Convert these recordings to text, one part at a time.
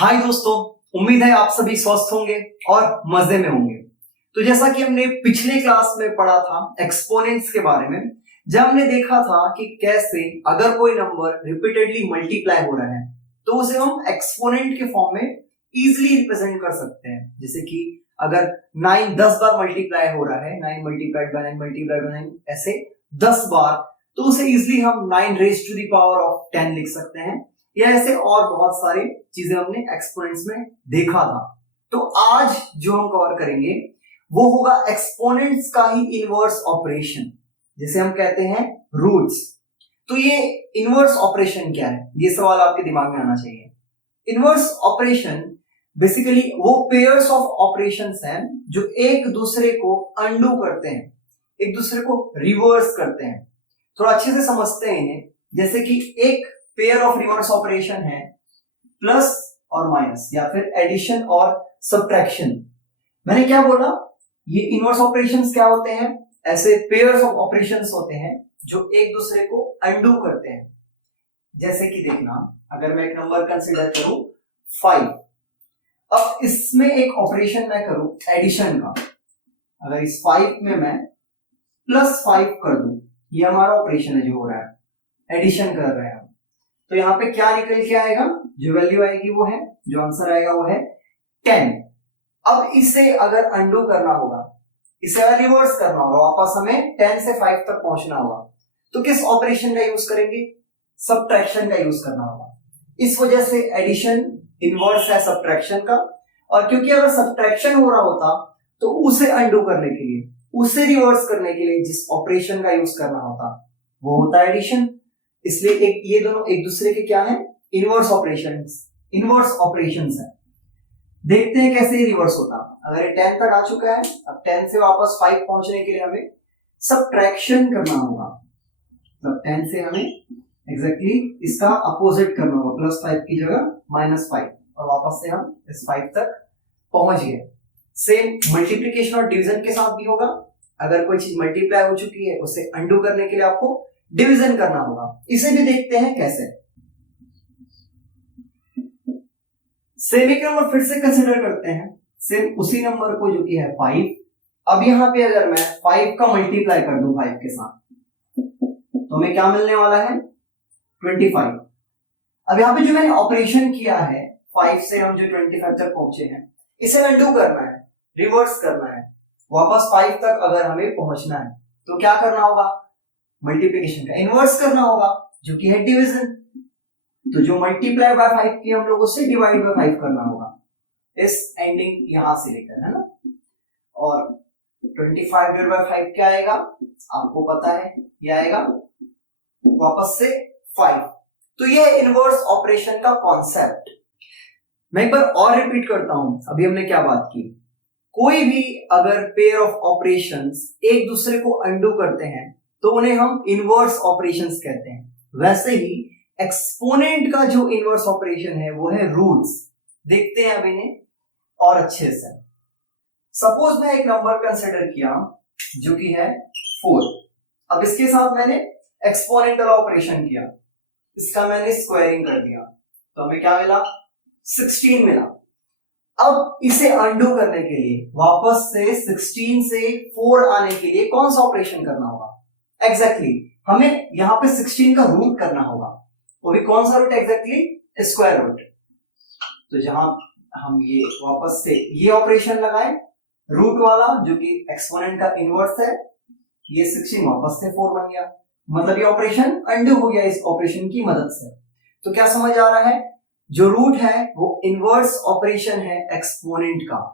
हाय दोस्तों, उम्मीद है आप सभी स्वस्थ होंगे और मजे में होंगे। तो जैसा कि हमने पिछले क्लास में पढ़ा था एक्सपोनेंट्स के बारे में, जब हमने देखा था कि कैसे अगर कोई नंबर रिपीटेडली मल्टीप्लाई हो रहा है तो उसे हम एक्सपोनेंट के फॉर्म में इजीली रिप्रेजेंट कर सकते हैं। जैसे कि अगर 9 10 बार मल्टीप्लाई हो रहा है, 9 मल्टीप्लाइड बाय 9 मल्टीप्लाइड बाय 9 ऐसे 10 बार, तो उसे इजीली हम 9 raise to the power of 10 लिख सकते हैं। या ऐसे और बहुत सारी चीजें हमने एक्सपोनेंट्स में देखा था। तो आज जो हम कवर करेंगे वो होगा एक्सपोनेंट्स का ही इनवर्स ऑपरेशन, जिसे हम कहते हैं रूट्स। तो ये इनवर्स ऑपरेशन क्या है, ये सवाल आपके दिमाग में आना चाहिए। इनवर्स ऑपरेशन बेसिकली वो पेयर्स ऑफ ऑपरेशंस हैं जो एक दूसरे को अनडू करते हैं, एक दूसरे को रिवर्स करते हैं। थोड़ा अच्छे से समझते हैं इन्हें। जैसे कि एक पेयर ऑफ रिवर्स ऑपरेशन है प्लस और माइनस, या फिर एडिशन और सब्ट्रैक्शन। मैंने क्या बोला, ये इनवर्स ऑपरेशंस क्या होते हैं? ऐसे पेयर्स ऑफ ऑपरेशंस होते हैं जो एक दूसरे को अनडू करते हैं। जैसे कि देखना, अगर मैं एक नंबर कंसीडर करूं 5, अब इसमें एक ऑपरेशन मैं करूं एडिशन का। अगर इस 5 में मैं प्लस 5 कर दूं, ये हमारा ऑपरेशन है जो हो रहा है, एडिशन कर रहे हैं। तो यहाँ पे क्या निकल के आएगा, जो वैल्यू आएगी वो है, जो आंसर आएगा वो है 10। अब इसे अगर अनडू करना होगा, इसे अगर रिवर्स करना होगा, वापस हमें 10 से 5 तक पहुंचना होगा, तो किस ऑपरेशन का यूज करेंगे? सब्ट्रैक्शन का यूज करना होगा। इस वजह से एडिशन इनवर्स है सब्ट्रैक्शन का। और क्योंकि अगर सब्ट्रैक्शन हो रहा होता तो उसे अनडू करने के लिए, उसे रिवर्स करने के लिए जिस ऑपरेशन का यूज करना होता वो होता है एडिशन। इसलिए एक ये दोनों एक दूसरे के क्या है? इनवर्स ऑपरेशंस, इनवर्स ऑपरेशंस है। देखते हैं कैसे रिवर्स होता। अगर ये 10 तक आ चुका है, अब 10 से वापस 5 पहुंचने के लिए हमें सब्ट्रैक्शन करना होगा। मतलब 10 से हमें एग्जैक्टली इसका अपोजिट करना होगा, प्लस 5 की जगह -5, और वापस से हम इस 5 तक पहुंच गए। सेम मल्टीप्लिकेशन और डिवीजन के साथ भी होगा। अगर कोई चीज मल्टीप्लाई हो चुकी है उसे अनडू करने के लिए आपको डिवीजन करना होगा। इसे भी देखते हैं कैसे। सेम एक नंबर फिर से कंसीडर करते हैं, सेम उसी नंबर को जो कि है 5। अब यहां पे अगर मैं 5 का मल्टीप्लाई कर दूं 5 के साथ, तो हमें क्या मिलने वाला है? 25। अब यहां पे जो मैंने ऑपरेशन किया है, 5 से हम जो 25 तक पहुंचे हैं, इसे अनडू करना है, रिवर्स करना है। वापस 5 तक अगर हमें पहुंचना है तो क्या करना होगा? मल्टीप्लिकेशन का इनवर्स करना होगा, जो कि है डिवीजन। तो जो मल्टीप्लाई बाय 5 की हम लोग उससे डिवाइड बाय 5 करना होगा, इस एंडिंग यहां से लेकर, है ना। और 25 डिवाइड बाय 5 क्या आएगा? आपको पता है, ये आएगा वापस से 5। तो ये है इनवर्स ऑपरेशन का कॉन्सेप्ट। मैं एक बार और रिपीट करता हूं, अभी हमने क्या बात की। कोई भी अगर पेयर ऑफ ऑपरेशंस एक दूसरे को अनडू करते हैं तो उन्हें हम इनवर्स ऑपरेशंस कहते हैं। वैसे ही एक्सपोनेंट का जो इनवर्स ऑपरेशन है वो है रूट्स। देखते हैं अब इन्हें और अच्छे से। सपोज मैं एक नंबर कंसीडर किया जो कि है 4। अब इसके साथ मैंने एक्सपोनेंटल ऑपरेशन किया, इसका मैंने स्क्वायरिंग कर दिया, तो हमें क्या मिला? 16 मिला। अब इसे अनडू करने के लिए वापस से 16 से 4 आने के लिए कौन सा ऑपरेशन करना होगा? एग्जैक्टली हमें यहां पे 16 का रूट करना होगा। वो भी कौन सा रूट? Exactly square root. तो जहां हम ये वापस से ये ऑपरेशन लगाए रूट वाला, जो कि एक्सपोनेंट का इनवर्स है, ये 16 वापस से 4 बन गया। मतलब ये ऑपरेशन अनडू हो गया इस ऑपरेशन की मदद से। तो क्या समझ आ रहा है? जो रूट है वो इनवर्स ऑपरेशन है एक्सपोनेंट का।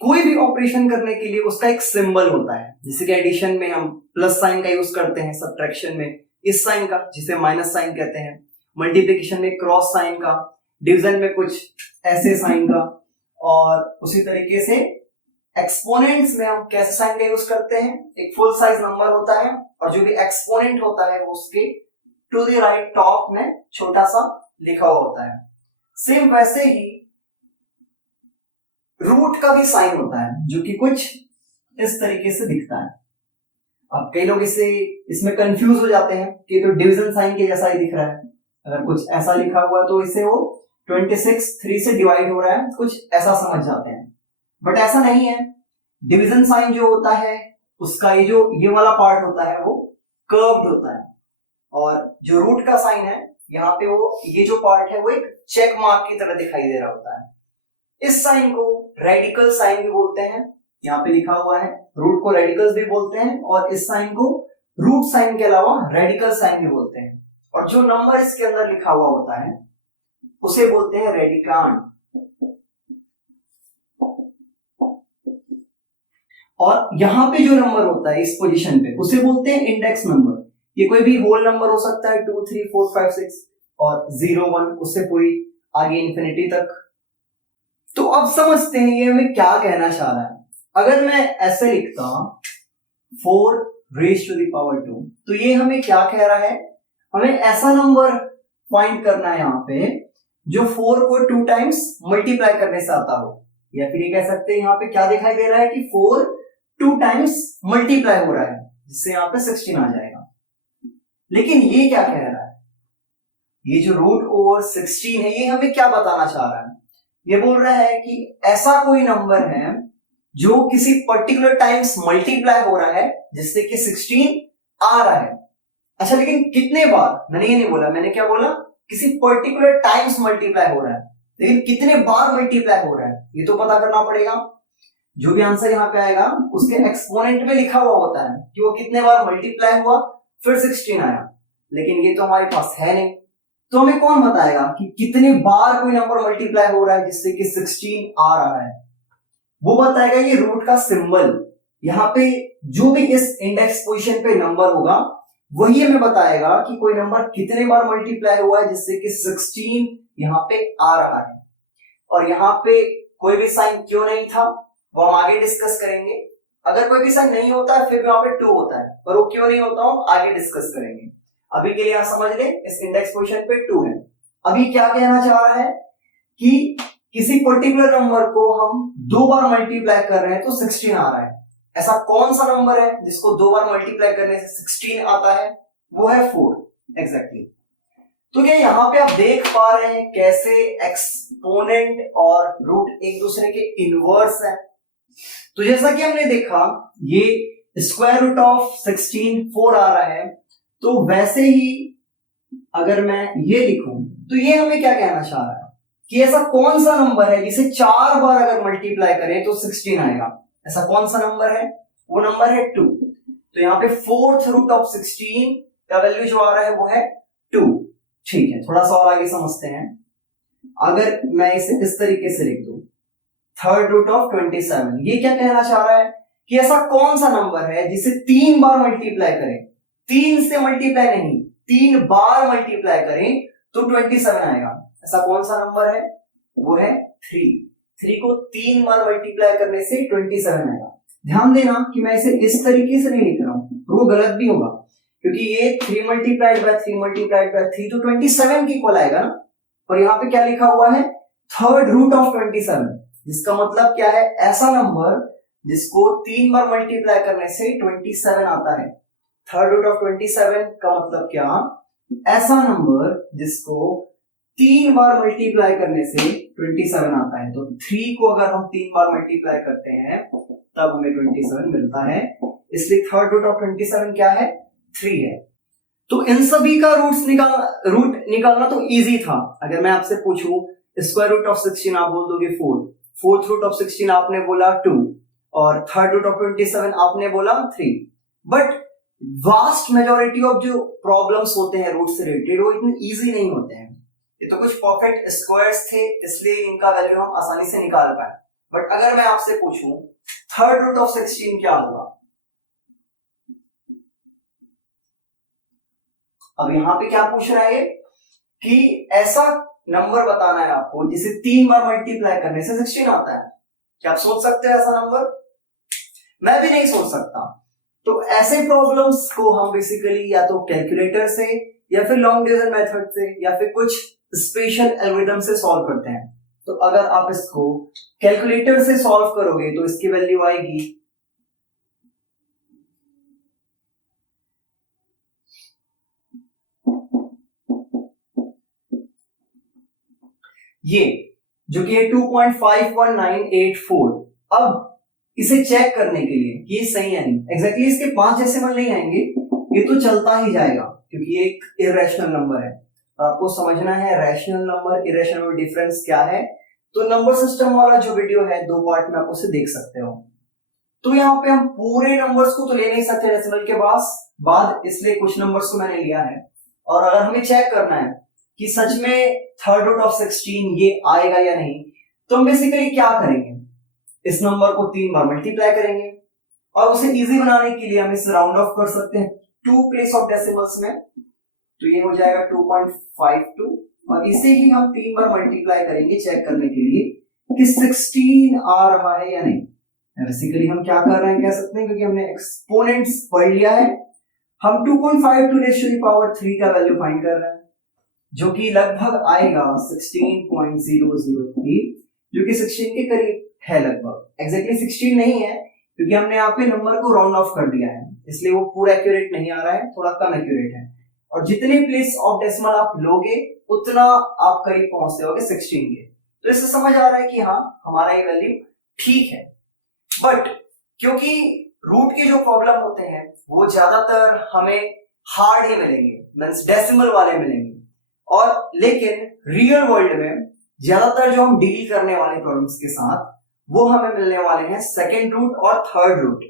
कोई भी ऑपरेशन करने के लिए उसका एक सिंबल होता है। जैसे कि एडिशन में हम प्लस साइन का यूज करते हैं, सब्ट्रैक्शन में इस साइन का जिसे माइनस साइन कहते हैं, मल्टीप्लिकेशन में क्रॉस साइन का, डिवीजन में कुछ ऐसे साइन का, और उसी तरीके से एक्सपोनेंट्स में हम कैसे साइन का यूज करते हैं? एक फुल साइज नंबर होता है और जो भी एक्सपोनेंट होता है वो उसके टू द राइट टॉप में छोटा सा लिखा हुआ होता है। सेम वैसे ही रूट का भी साइन होता है जो कि कुछ इस तरीके से दिखता है। अब कई लोग इसमें कंफ्यूज हो जाते हैं कि तो डिवीजन साइन के जैसा ही दिख रहा है। अगर कुछ ऐसा लिखा हुआ तो इसे वो 26 3 से डिवाइड हो रहा है, कुछ ऐसा समझ जाते हैं। बट ऐसा नहीं है। डिवीजन साइन जो होता है उसका ये वाला पार्ट होता है वो कर्व्ड होता है, और जो रूट का साइन है यहाँ पे वो ये जो पार्ट है वो एक चेक मार्क की तरह दिखाई दे रहा होता है। इस साइन को रेडिकल साइन भी बोलते हैं, यहाँ पे लिखा हुआ है। रूट को रेडिकल्स भी बोलते हैं और इस साइन को रूट साइन के अलावा रेडिकल साइन भी बोलते हैं। और जो नंबर इसके अंदर लिखा हुआ होता है उसे बोलते हैं रेडिकांड। और यहां पे जो नंबर होता है इस पोजीशन पे उसे बोलते हैं इंडेक्स नंबर। ये कोई भी होल नंबर हो सकता है, 2 3 4 5 6 और 0 1, उससे पूरी आगे इंफिनिटी तक। तो अब समझते हैं ये हमें क्या कहना चाह रहा है। अगर मैं ऐसे लिखता 4 रेज़ टू द पावर 2, तो ये हमें क्या कह रहा है, हमें ऐसा नंबर फाइंड करना है यहाँ पे जो 4 को 2 टाइम्स मल्टीप्लाई करने से आता हो। या फिर ये कह सकते हैं यहाँ पे क्या दिखाई दे रहा है कि 4 2 टाइम्स मल्टीप्लाई हो रहा है, जिससे यहाँ पे 16 आ जाएगा। लेकिन ये क्या कह रहा है, ये जो रूट ओवर 16 है ये हमें क्या बताना चाह रहा है, ये बोल रहा है कि ऐसा कोई नंबर है जो किसी पर्टिकुलर टाइम्स मल्टीप्लाई हो रहा है जिससे कि 16 आ रहा है। अच्छा, लेकिन कितने बार, मैंने ये नहीं बोला, मैंने क्या बोला, किसी पर्टिकुलर टाइम्स मल्टीप्लाई हो रहा है, लेकिन कितने बार मल्टीप्लाई हो रहा है ये तो पता करना पड़ेगा। जो भी आंसर यहाँ पे आएगा उसके एक्सपोनेंट में लिखा हुआ होता है कि वो कितने बार मल्टीप्लाई हुआ फिर 16 आया, लेकिन ये तो हमारे पास है नहीं। तो हमें कौन बताएगा कि कितने बार कोई नंबर मल्टीप्लाई हो रहा है जिससे कि 16 आ रहा है, वो बताएगा ये रूट का सिंबल। यहाँ पे जो भी इस इंडेक्स पोजीशन पे नंबर होगा वही हमें बताएगा कि कोई नंबर कितने बार मल्टीप्लाई हुआ है जिससे कि 16 यहाँ पे आ रहा है। और यहाँ पे कोई भी साइन क्यों नहीं था वो हम आगे डिस्कस करेंगे। अगर कोई भी साइन नहीं होता है फिर यहाँ पे 2 होता है, पर वो क्यों नहीं होता हम आगे डिस्कस करेंगे। अभी के लिए आप समझ ले इस इंडेक्स पोजीशन पे 2 है। अभी क्या कहना चाह रहा है कि किसी पर्टिकुलर नंबर को हम 2 बार मल्टीप्लाई कर रहे हैं तो 16 आ रहा है। ऐसा कौन सा नंबर है जिसको 2 बार मल्टीप्लाई करने से 16 आता है, वो है 4 एग्जैक्टली। तो क्या यहाँ पे आप देख पा रहे हैं कैसे एक्सपोनेंट और रूट एक दूसरे के इनवर्स है। तो जैसा कि हमने देखा ये स्क्वायर रूट ऑफ 16 4 आ रहा है, तो वैसे ही अगर मैं ये लिखूं तो ये हमें क्या कहना चाह रहा है कि ऐसा कौन सा नंबर है जिसे 4 बार अगर मल्टीप्लाई करें तो 16 आएगा। ऐसा कौन सा नंबर है, वो नंबर है 2। तो यहाँ पे 4th रूट ऑफ 16 का वैल्यू जो आ रहा है वो है 2। ठीक है, थोड़ा सा और आगे समझते हैं। अगर मैं इसे इस तरीके से लिख दूं 3rd रूट ऑफ 27, ये क्या कहना चाह रहा है कि ऐसा कौन सा नंबर है जिसे 3 बार मल्टीप्लाई करें, 3 से मल्टीप्लाई नहीं 3 बार मल्टीप्लाई करें तो 27 आएगा। ऐसा कौन सा नंबर है, वो है 3 को 3 बार मल्टीप्लाई करने से 27 आएगा। ध्यान देना कि मैं इसे इस तरीके से नहीं लिख रहा हूं, वो गलत भी होगा क्योंकि ये 3 मल्टीप्लाइड बाय 3 मल्टीप्लाइड बाय 3 तो 27 के इक्वल आएगा ना। और यहाँ पे क्या लिखा हुआ है 3rd रूट ऑफ 27, जिसका मतलब क्या है, ऐसा नंबर जिसको 3 बार मल्टीप्लाई करने से 27 आता है। 3rd रूट ऑफ 27 का मतलब क्या, ऐसा नंबर जिसको 3 बार मल्टीप्लाई करने से 27 आता है। तो 3 को अगर हम 3 बार मल्टीप्लाई करते हैं तब हमें 27 मिलता है, इसलिए 3rd रूट ऑफ 27 क्या है, 3 है। तो इन सभी का रूट निकालना तो इजी था। अगर मैं आपसे पूछूं स्क्वायर रूट ऑफ 16 आप बोल दोगे 4, 4th रूट ऑफ 16 आपने बोला 2 और 3rd रूट ऑफ 27 आपने बोला 3। बट वास्ट मेजॉरिटी ऑफ जो प्रॉब्लम्स होते हैं रूट से रिलेटेड वो इतने इजी नहीं होते हैं। ये तो कुछ परफेक्ट स्क्वायर्स थे इसलिए इनका वैल्यू हम आसानी से निकाल पाए। बट अगर मैं आपसे पूछूं 3rd रूट ऑफ 16 क्या होगा, अब यहां पे क्या पूछ रहा है कि ऐसा नंबर बताना है आपको जिसे 3 बार मल्टीप्लाई करने से 16 आता है। क्या आप सोच सकते हैं ऐसा नंबर? मैं भी नहीं सोच सकता। तो ऐसे प्रॉब्लम्स को हम बेसिकली या तो कैलकुलेटर से या फिर लॉन्ग डिवीजन मेथड से या फिर कुछ स्पेशल एल्गोरिथम से सॉल्व करते हैं। तो अगर आप इसको कैलकुलेटर से सॉल्व करोगे तो इसकी वैल्यू आएगी 3 ये जो कि है 2.51984। अब इसे चेक करने के लिए ये सही है नहीं, एग्जैक्टली इसके 5 डेसिमल नहीं आएंगे, ये तो चलता ही जाएगा क्योंकि ये एक इरेशनल नंबर है। तो आपको समझना है रैशनल नंबर इरेशनल में डिफरेंस क्या है। तो नंबर सिस्टम वाला जो वीडियो है 2 पार्ट में आप उसे देख सकते हो। तो यहाँ पे हम पूरे नंबर्स को तो ले नहीं सकते डेसिमल के बाद, इसलिए कुछ नंबर्स को मैंने लिया है। और अगर हमें चेक करना है कि सच में थर्ड रूट ऑफ 16 ये आएगा या नहीं, तो हम बेसिकली क्या करेंगे, इस नंबर को 3 बार मल्टीप्लाई करेंगे और उसे इजी बनाने के लिए हम इसे राउंड ऑफ कर सकते हैं 2 प्लेस ऑफ डेसिमल्स में। तो ये हो जाएगा 2.52 और इसे ही हम 3 बार मल्टीप्लाई करेंगे चेक करने के लिए कि 16 आ रहा है या नहीं। बेसिकली हम क्या कर रहे हैं कह सकते हैं, क्योंकि हमने एक्सपोनेंट्स पढ़ लिया है, हम 2.52 रेज़ टू द पावर 3 का वैल्यू फाइंड कर रहे हैं जो कि लगभग आएगा 16.003, जो कि 16 के करीब है लगभग। एग्जैक्टली 16 नहीं है क्योंकि हमने यहाँ पे नंबर को राउंड ऑफ कर दिया है, इसलिए वो पूरा एक्यूरेट नहीं आ रहा है, थोड़ा कम एक्यूरेट है। और जितने प्लेस ऑफ डेसिमल आप लोगे उतना आप करीब पहुंचते होगे 16 के। तो इससे समझ आ रहा है कि हाँ हमारा ये वैल्यू ठीक है। बट क्योंकि रूट के जो प्रॉब्लम होते हैं वो ज्यादातर हमें हार्ड ही मिलेंगे, मींस डेसिमल वाले मिलेंगे, और लेकिन रियल वर्ल्ड में ज्यादातर जो हम डील करने वाले प्रॉब्लम्स के साथ वो हमें मिलने वाले हैं सेकेंड रूट और थर्ड रूट,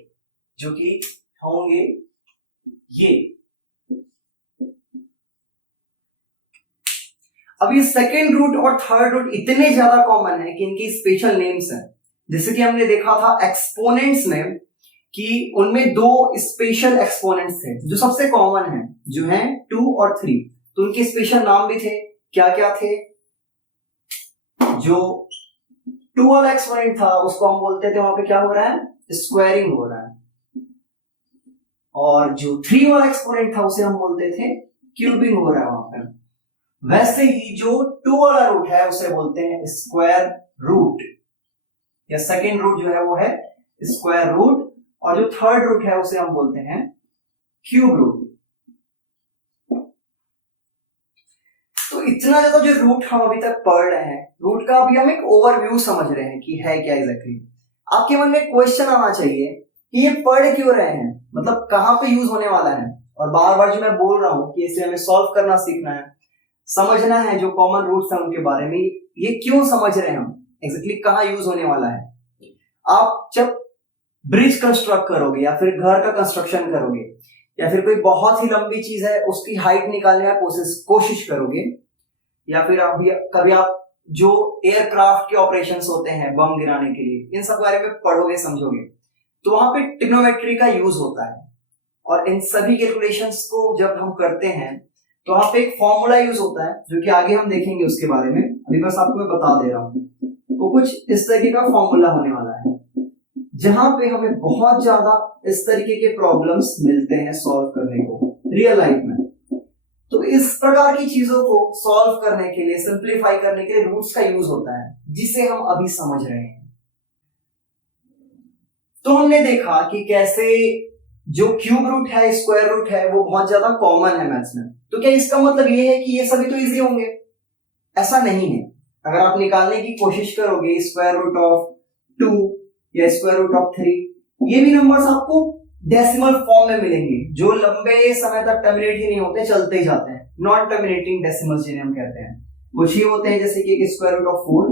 जो कि होंगे ये। अब ये सेकेंड रूट और थर्ड रूट इतने ज्यादा कॉमन है कि इनकी स्पेशल नेम्स हैं। जैसे कि हमने देखा था एक्सपोनेंट्स में कि उनमें 2 स्पेशल एक्सपोनेंट्स थे जो सबसे कॉमन है, जो हैं 2 और 3। तो उनके स्पेशल नाम भी थे, क्या क्या थे। जो 2 वाला एक्सपोनेंट था उसको हम बोलते थे वहां पे क्या हो रहा है, स्क्वायरिंग हो रहा है, और जो 3 वाला एक्सपोनेंट था उसे हम बोलते थे क्यूबिंग हो रहा है वहां पे। वैसे ही जो 2 वाला रूट है उसे बोलते हैं स्क्वायर रूट, या सेकेंड रूट जो है वो है स्क्वायर रूट, और जो थर्ड रूट है उसे हम बोलते हैं क्यूब रूट। तो इतना ज्यादा जो रूट हम अभी तक पढ़ रहे हैं, रूट का अभी हम एक ओवरव्यू समझ रहे हैं कि है क्या एग्जैक्टली। आपके मन में क्वेश्चन आना चाहिए कि ये पढ़ क्यों रहे हैं, मतलब कहां पे यूज होने वाला है। और बार बार जो मैं बोल रहा हूं कि इसे हमें सॉल्व करना सीखना है, समझना है जो कॉमन रूट्स हैं उनके बारे में, ये क्यों समझ रहे हैं हम, एग्जैक्टली कहां यूज होने वाला है। आप जब ब्रिज कंस्ट्रक्ट करोगे या फिर घर का कंस्ट्रक्शन करोगे या फिर कोई बहुत ही लंबी चीज है उसकी हाइट निकालने का कोशिश करोगे, या फिर कभी आप जो एयरक्राफ्ट के ऑपरेशंस होते हैं बम गिराने के लिए, इन सब बारे में पढ़ोगे समझोगे, तो वहां पे ट्रिग्नोमेट्री का यूज होता है। और इन सभी कैलकुलेशंस को जब हम करते हैं तो वहां पे एक फॉर्मूला यूज होता है जो कि आगे हम देखेंगे उसके बारे में, अभी बस आपको मैं बता दे रहा हूं। वो कुछ इस तरीके का फॉर्मूला होने वाला है जहां पे हमें बहुत ज्यादा इस तरीके के प्रॉब्लम्स मिलते हैं सॉल्व करने को रियल लाइफ में। तो इस प्रकार की चीजों को सॉल्व करने के लिए, सिंप्लीफाई करने के लिए रूट्स का यूज होता है, जिसे हम अभी समझ रहे हैं। तो हमने देखा कि कैसे जो क्यूब रूट है, स्क्वायर रूट है, वो बहुत ज्यादा कॉमन है मैथ्स में। तो क्या इसका मतलब ये है कि ये सभी तो इजी होंगे? ऐसा नहीं है। अगर आप निकालने की कोशिश करोगे स्क्वायर रूट ऑफ 2 या स्क्वायर रूट ऑफ 3, ये भी नंबर्स आपको डेसिमल फॉर्म में मिलेंगे जो लंबे समय तक टर्मिनेट ही नहीं होते, चलते ही जाते हैं। नॉन टर्मिनेटिंग डेसिमल्स जिन्हें हम कहते हैं, कुछ ही होते हैं जैसे कि स्क्वायर रूट ऑफ 4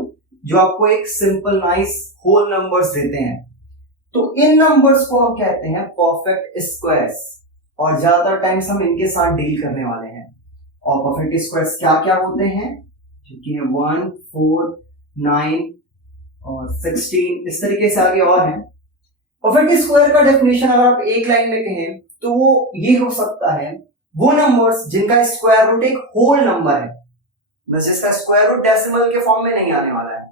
जो आपको एक सिंपल नाइस होल नंबर्स देते हैं। तो इन नंबर्स को हम कहते हैं परफेक्ट स्क्वायर्स, और ज्यादातर टाइम्स हम इनके साथ डील करने वाले हैं। और परफेक्ट स्क्वायर्स क्या क्या होते हैं, जो कि है 1, 4, 9 और 16, इस तरीके से आगे और हैं। परफेक्ट स्क्वायर का डेफिनेशन अगर आप एक लाइन में कहें तो वो ये हो सकता है, वो नंबर्स जिनका स्क्वायर रूट एक होल नंबर है, जिसका स्क्वायर रूट डेसिमल के फॉर्म में नहीं आने वाला है,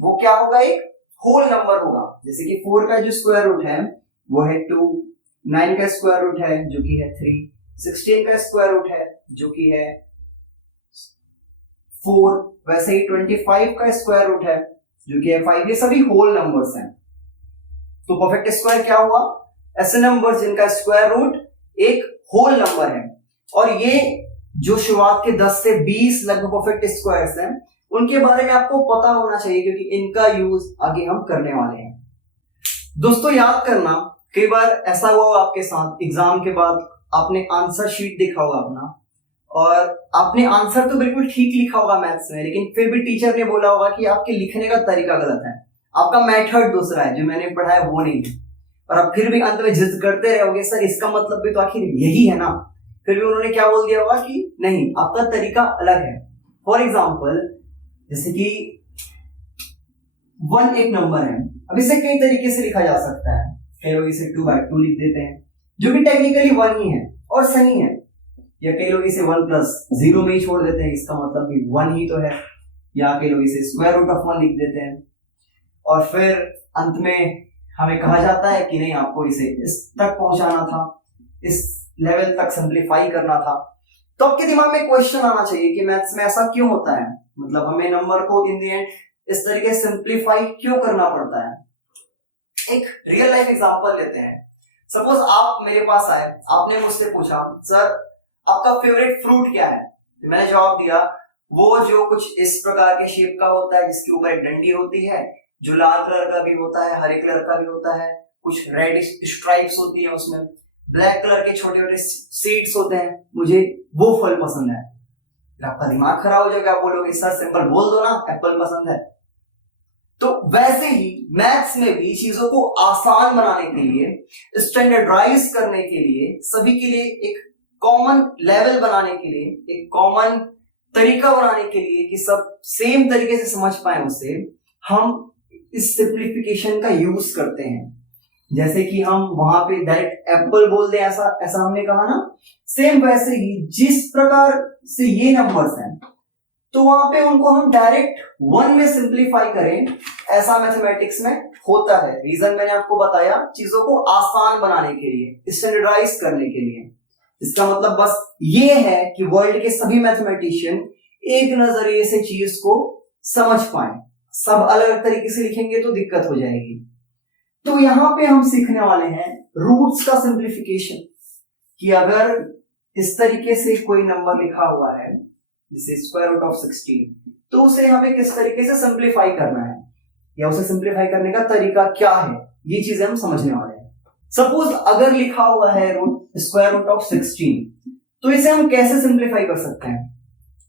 वो क्या होगा, एक होल नंबर होगा। जैसे कि 4 का जो स्क्वायर रूट है वो है 2, 9 का स्क्वायर रूट है जो कि है 3, 16 का स्क्वायर रूट है जो कि है 4, वैसे ही 25 का स्क्वायर रूट है जो कि है 5। ये सभी होल नंबर्स हैं। तो परफेक्ट स्क्वायर क्या हुआ, ऐसे नंबर जिनका स्क्वायर रूट एक होल नंबर है। और ये जो शुरुआत के 10 से 20 लगभग परफेक्ट स्क्वायर्स हैं, उनके बारे में आपको पता होना चाहिए, क्योंकि इनका यूज आगे हम करने वाले हैं। दोस्तों याद करना, कई बार ऐसा हुआ हो आपके साथ, एग्जाम के बाद आपने आंसर शीट देखा होगा अपना, और आपने आंसर तो बिल्कुल ठीक लिखा होगा मैथ्स में, लेकिन फिर भी टीचर ने बोला होगा कि आपके लिखने का तरीका गलत है, आपका मेथड दूसरा है, जो मैंने पढ़ा है वो नहीं है, और आप फिर भी अंत में जिद करते रहोगे सर इसका मतलब भी तो आखिर यही है ना। फिर भी उन्होंने क्या बोल दिया होगा कि नहीं, आपका तरीका अलग है। फॉर एग्जाम्पल, जैसे कि 1 एक नंबर है, अब इसे कई तरीके से लिखा जा सकता है। कई लोग इसे 2/2 लिख देते हैं, जो कि टेक्निकली 1 ही है और सही है, या कई लोग इसे 1 + 0 में ही छोड़ देते हैं, इसका मतलब भी 1 ही तो है, या कई लोग इसे √1 लिख देते हैं, और फिर अंत में हमें कहा जाता है कि नहीं, आपको इसे इस तक पहुंचाना था, इस लेवल तक सिंप्लीफाई करना था। तो आपके दिमाग में क्वेश्चन आना चाहिए कि मैथ्स में ऐसा क्यों होता है, मतलब हमें नंबर को इन द एंड इस तरीके से सिंप्लीफाई क्यों करना पड़ता है। एक रियल लाइफ एग्जांपल लेते हैं। सपोज आप मेरे पास आए, आपने मुझसे पूछा सर आपका फेवरेट फ्रूट क्या है, मैंने जवाब दिया वो जो कुछ इस प्रकार के शेप का होता है, जिसके ऊपर एक डंडी होती है, जो लाल कलर का भी होता है, हरे कलर का भी होता है, कुछ रेड स्ट्राइप्स होती है, उसमें ब्लैक कलर के छोटे छोटे सीड्स होते हैं, मुझे वो फल पसंद है। आपका दिमाग खराब हो जाएगा, आप बोलोगे सर सिंपल बोल दो ना एप्पल पसंद है। तो वैसे ही मैथ्स में भी चीजों को आसान बनाने के लिए, स्टैंडर्डाइज करने के लिए, सभी के लिए एक कॉमन लेवल बनाने के लिए, एक कॉमन तरीका बनाने के लिए कि सब सेम तरीके से समझ पाए उसे, हम इस सिंप्लीफिकेशन का यूज करते हैं। जैसे कि हम वहां पे डायरेक्ट एप्पल बोल दें, ऐसा हमने कहा ना, सेम वैसे ही जिस प्रकार से ये नंबर्स हैं, तो वहां पे उनको हम डायरेक्ट 1 में सिंप्लीफाई करें, ऐसा मैथमेटिक्स में होता है। रीजन मैंने आपको बताया, चीजों को आसान बनाने के लिए, स्टैंडर्डाइज करने के लिए। इसका मतलब बस ये है कि वर्ल्ड के सभी मैथमेटिशियन एक नजरिए से चीज को समझ पाए। सब अलग अलग तरीके से लिखेंगे तो दिक्कत हो जाएगी। तो यहां पे हम सीखने वाले हैं रूट्स का सिंप्लीफिकेशन, कि अगर इस तरीके से कोई नंबर लिखा हुआ है जैसे √16, तो उसे हमें किस तरीके से सिंप्लीफाई करना है, या उसे सिंप्लीफाई करने का तरीका क्या है, ये चीजें हम समझने वाले हैं। सपोज अगर लिखा हुआ है √16, तो इसे हम कैसे सिंप्लीफाई कर सकते हैं।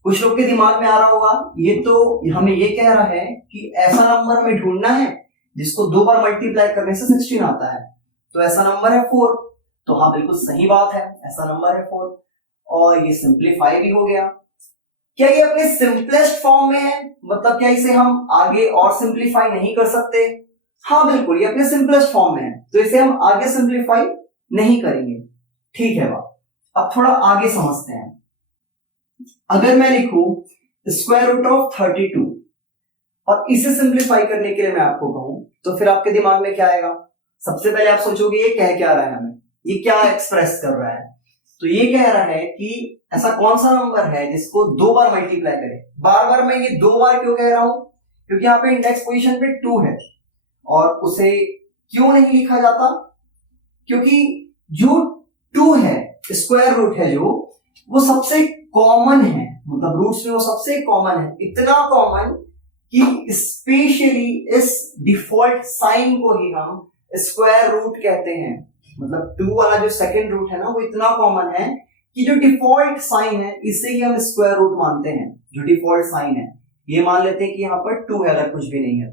कुछ लोग के दिमाग में आ रहा होगा ये तो हमें ये कह रहा है कि ऐसा नंबर हमें ढूंढना है जिसको 2 बार मल्टीप्लाई करने से 16 आता है, तो ऐसा नंबर है 4। तो हाँ बिल्कुल सही बात है, ऐसा नंबर है 4, और ये सिंप्लीफाई भी हो गया। क्या ये अपने सिंपलेस्ट फॉर्म में है, मतलब क्या इसे हम आगे और सिंप्लीफाई नहीं कर सकते। हाँ बिल्कुल, ये अपने सिंपलेस्ट फॉर्म में है, तो इसे हम आगे सिंप्लीफाई नहीं करेंगे। ठीक है बात, अब थोड़ा आगे समझते हैं। अगर मैं लिखूं √32 और इसे सिंप्लीफाई करने के लिए मैं आपको कहूं, तो फिर आपके दिमाग में क्या आएगा। सबसे पहले आप सोचोगे ये कह क्या रहा है हमें, ये क्या एक्सप्रेस कर रहा है। तो ये कह रहा है कि ऐसा कौन सा नंबर है जिसको 2 बार मल्टीप्लाई करे। बार बार मैं ये 2 बार क्यों कह रहा हूं, क्योंकि यहाँ पे इंडेक्स पोजीशन पे 2 है, और उसे क्यों नहीं लिखा जाता, क्योंकि जो 2 है, स्क्वायर रूट है जो, वो सबसे कॉमन है, मतलब रूट्स में वो सबसे कॉमन है, इतना कॉमन कि स्पेशली इस डिफॉल्ट साइन को ही हम स्क्वायर रूट कहते हैं। मतलब 2 वाला जो सेकंड रूट है ना, वो इतना कॉमन है कि जो डिफॉल्ट साइन है इसे ही हम स्क्वायर रूट मानते हैं। जो डिफॉल्ट साइन है ये मान लेते हैं कि यहाँ पर 2 है, अगर कुछ भी नहीं है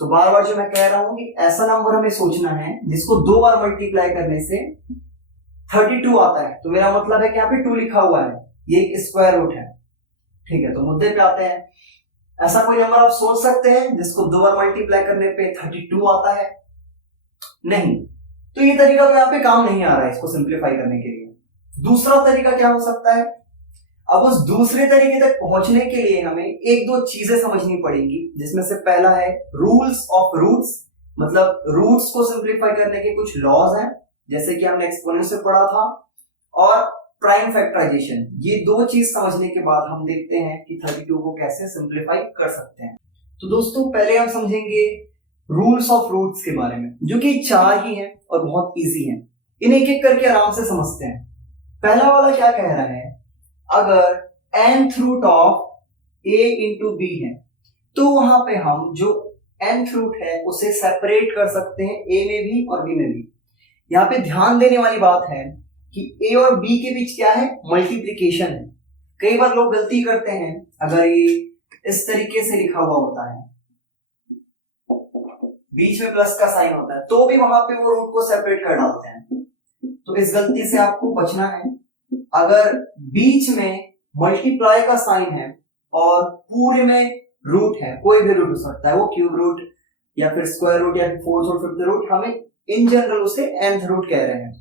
तो बार बार जो मैं कह रहा हूं कि ऐसा नंबर हमें सोचना है जिसको 2 बार मल्टीप्लाई करने से 32 आता है। तो मेरा मतलब है कि यहाँ पे 2 लिखा हुआ है, ये एक स्क्वायर रूट है। ठीक है, तो मुद्दे पे आते हैं। ऐसा कोई नंबर आप सोच सकते हैं जिसको 2 बार मल्टीप्लाई करने पे 32 आता है? नहीं। तो ये तरीका तो यहाँ पे काम नहीं आ रहा है इसको सिंप्लीफाई करने के लिए। दूसरा तरीका क्या हो सकता है। अब उस दूसरे तरीके तक पहुंचने के लिए हमें 1-2 चीजें समझनी पड़ेंगी, जिसमें से पहला है रूल्स ऑफ रूट्स, मतलब रूट्स को सिंप्लीफाई करने के कुछ लॉज हैं, जैसे कि हमने एक्सपोनेंट से पढ़ा था, और प्राइम फैक्टराइजेशन। ये 2 चीज समझने के बाद हम देखते हैं कि 32 को कैसे सिंप्लीफाई कर सकते हैं। तो दोस्तों पहले हम समझेंगे रूल्स ऑफ रूट्स के बारे में, जो कि 4 ही हैं और बहुत इजी हैं। इन्हें एक एक करके आराम से समझते हैं। पहला वाला क्या कह रहा है, अगर nth root of a into B है, तो वहां पे हम जो nth रूट है उसे सेपरेट कर सकते हैं a में भी और b में भी। यहाँ पे ध्यान देने वाली बात है कि a और b के बीच क्या है, मल्टीप्लीकेशन है। कई बार लोग गलती करते हैं, अगर ये इस तरीके से लिखा हुआ होता है, बीच में प्लस का साइन होता है, तो भी वहां पे वो रूट को सेपरेट कर डालते हैं। तो इस गलती से आपको बचना है। अगर बीच में मल्टीप्लाई का साइन है और पूरे में रूट है, कोई भी रूट हो सकता है, वो क्यूब रूट या फिर स्क्वायर रूट या फिर फोर्थ रूट, फिफ्थ रूट, हमें इन जनरल उसे nth रूट कह रहे हैं,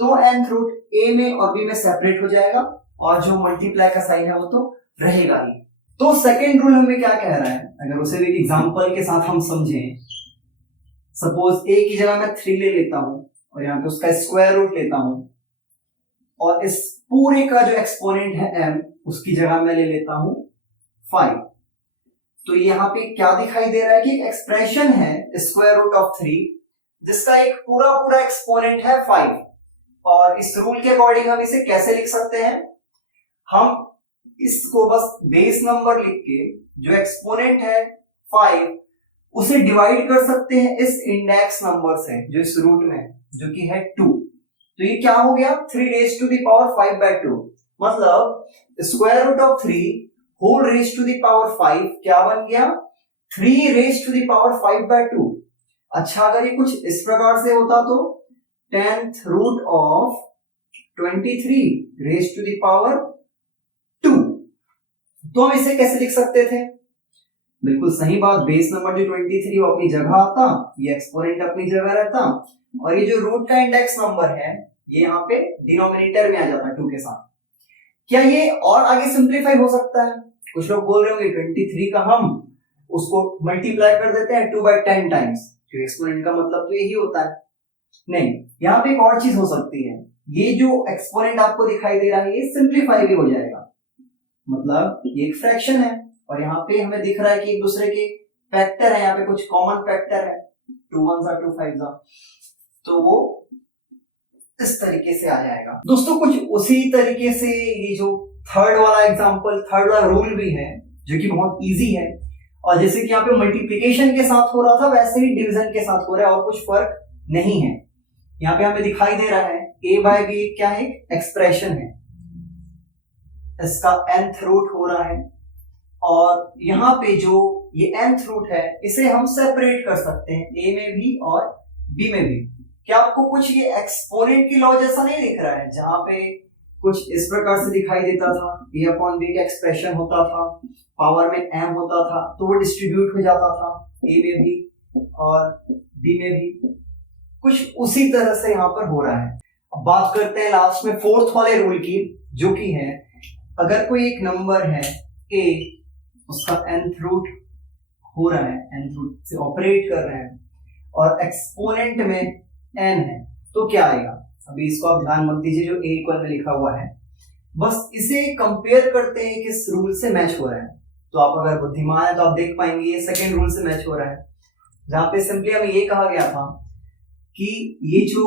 तो nth रूट a में और b में सेपरेट हो जाएगा और जो मल्टीप्लाई का साइन है वो तो रहेगा ही। तो सेकेंड रूल हमें क्या कह रहा है, अगर उसे एक एग्जांपल के साथ हम समझें, सपोज a की जगह मैं 3 ले लेता हूं और यहाँ पे उसका स्क्वायर रूट लेता हूं, और इस पूरे का जो एक्सपोनेंट है m, उसकी जगह मैं ले लेता हूं 5। तो यहाँ पे क्या दिखाई दे रहा है कि एक एक्सप्रेशन है स्क्वायर रूट ऑफ 3 जिसका एक पूरा पूरा एक्सपोनेंट है 5, और इस रूल के अकॉर्डिंग हम इसे कैसे लिख सकते हैं, हम इसको बस बेस नंबर लिख के जो एक्सपोनेंट है 5 उसे डिवाइड कर सकते हैं इस इंडेक्स नंबर से जो इस रूट में है, जो कि है 2। तो ये क्या हो गया, 3 रेज टू द पावर 5/2, मतलब square root of 3 whole raise to the power 5 क्या बन गया, 3 रेज टू द पावर 5/2। अच्छा, अगर ये कुछ इस प्रकार से होता तो 10th root of 23 raise to the power 2, तो हम इसे कैसे लिख सकते थे, बिल्कुल सही बात, बेस नंबर जो 23 वो अपनी जगह आता, ये एक्सपोनेंट अपनी जगह रहता, और ये जो रूट का इंडेक्स नंबर है ये यहाँ पे डिनोमिनेटर में आ जाता 2 के साथ। क्या ये और आगे सिंप्लीफाई हो सकता है, कुछ लोग बोल रहे होंगे 23 का हम उसको मल्टीप्लाई कर देते हैं 2/10 टाइम्स, जो एक्सपोनेंट का मतलब तो यही होता है। नहीं, यहाँ पे एक और चीज हो सकती है, ये जो एक्सपोनेंट आपको दिखाई दे रहा है ये सिंप्लीफाई भी हो जाएगा, मतलब ये एक फ्रैक्शन है और यहाँ पे हमें दिख रहा है कि एक दूसरे के फैक्टर है, यहाँ पे कुछ कॉमन फैक्टर है, 2 1s 2 5s, तो वो इस तरीके से आ जाएगा। दोस्तों कुछ उसी तरीके से ये जो थर्ड वाला एग्जांपल, थर्ड वाला रूल भी है जो कि बहुत इजी है, और जैसे कि यहाँ पे मल्टीप्लिकेशन के साथ हो रहा था वैसे ही डिवीजन के साथ हो रहा है और कुछ फर्क नहीं है। यहाँ पे हमें दिखाई दे रहा है a/b क्या है, एक्सप्रेशन है, इसका nth रूट हो रहा है, और यहाँ पे जो ये nth रूट है इसे हम सेपरेट कर सकते हैं a में भी और b में भी। क्या आपको कुछ ये एक्सपोनेंट की लॉ जैसा नहीं दिख रहा है, जहां पे कुछ इस प्रकार से दिखाई देता था, a/b का एक्सप्रेशन होता था, पावर में m होता था, तो वो डिस्ट्रीब्यूट हो जाता था a में भी और b में भी, कुछ उसी तरह से यहाँ पर हो रहा है। अब बात करते हैं लास्ट में फोर्थ वाले रूल की, जो कि है अगर कोई एक नंबर है a, उसका nth रूट हो रहा है, nth रूट से ऑपरेट कर रहे हैं और एक्सपोनेंट में n है, तो क्या आएगा, अभी इसको आप ध्यान मत दीजिए, जो a इक्वल में लिखा हुआ है, बस इसे कंपेयर करते हैं किस रूल से मैच हो रहा है। तो आप अगर बुद्धिमान है तो आप देख पाएंगे ये सेकेंड रूल से मैच हो रहा है, जहां पे सिंपली हमें ये कहा गया था कि ये जो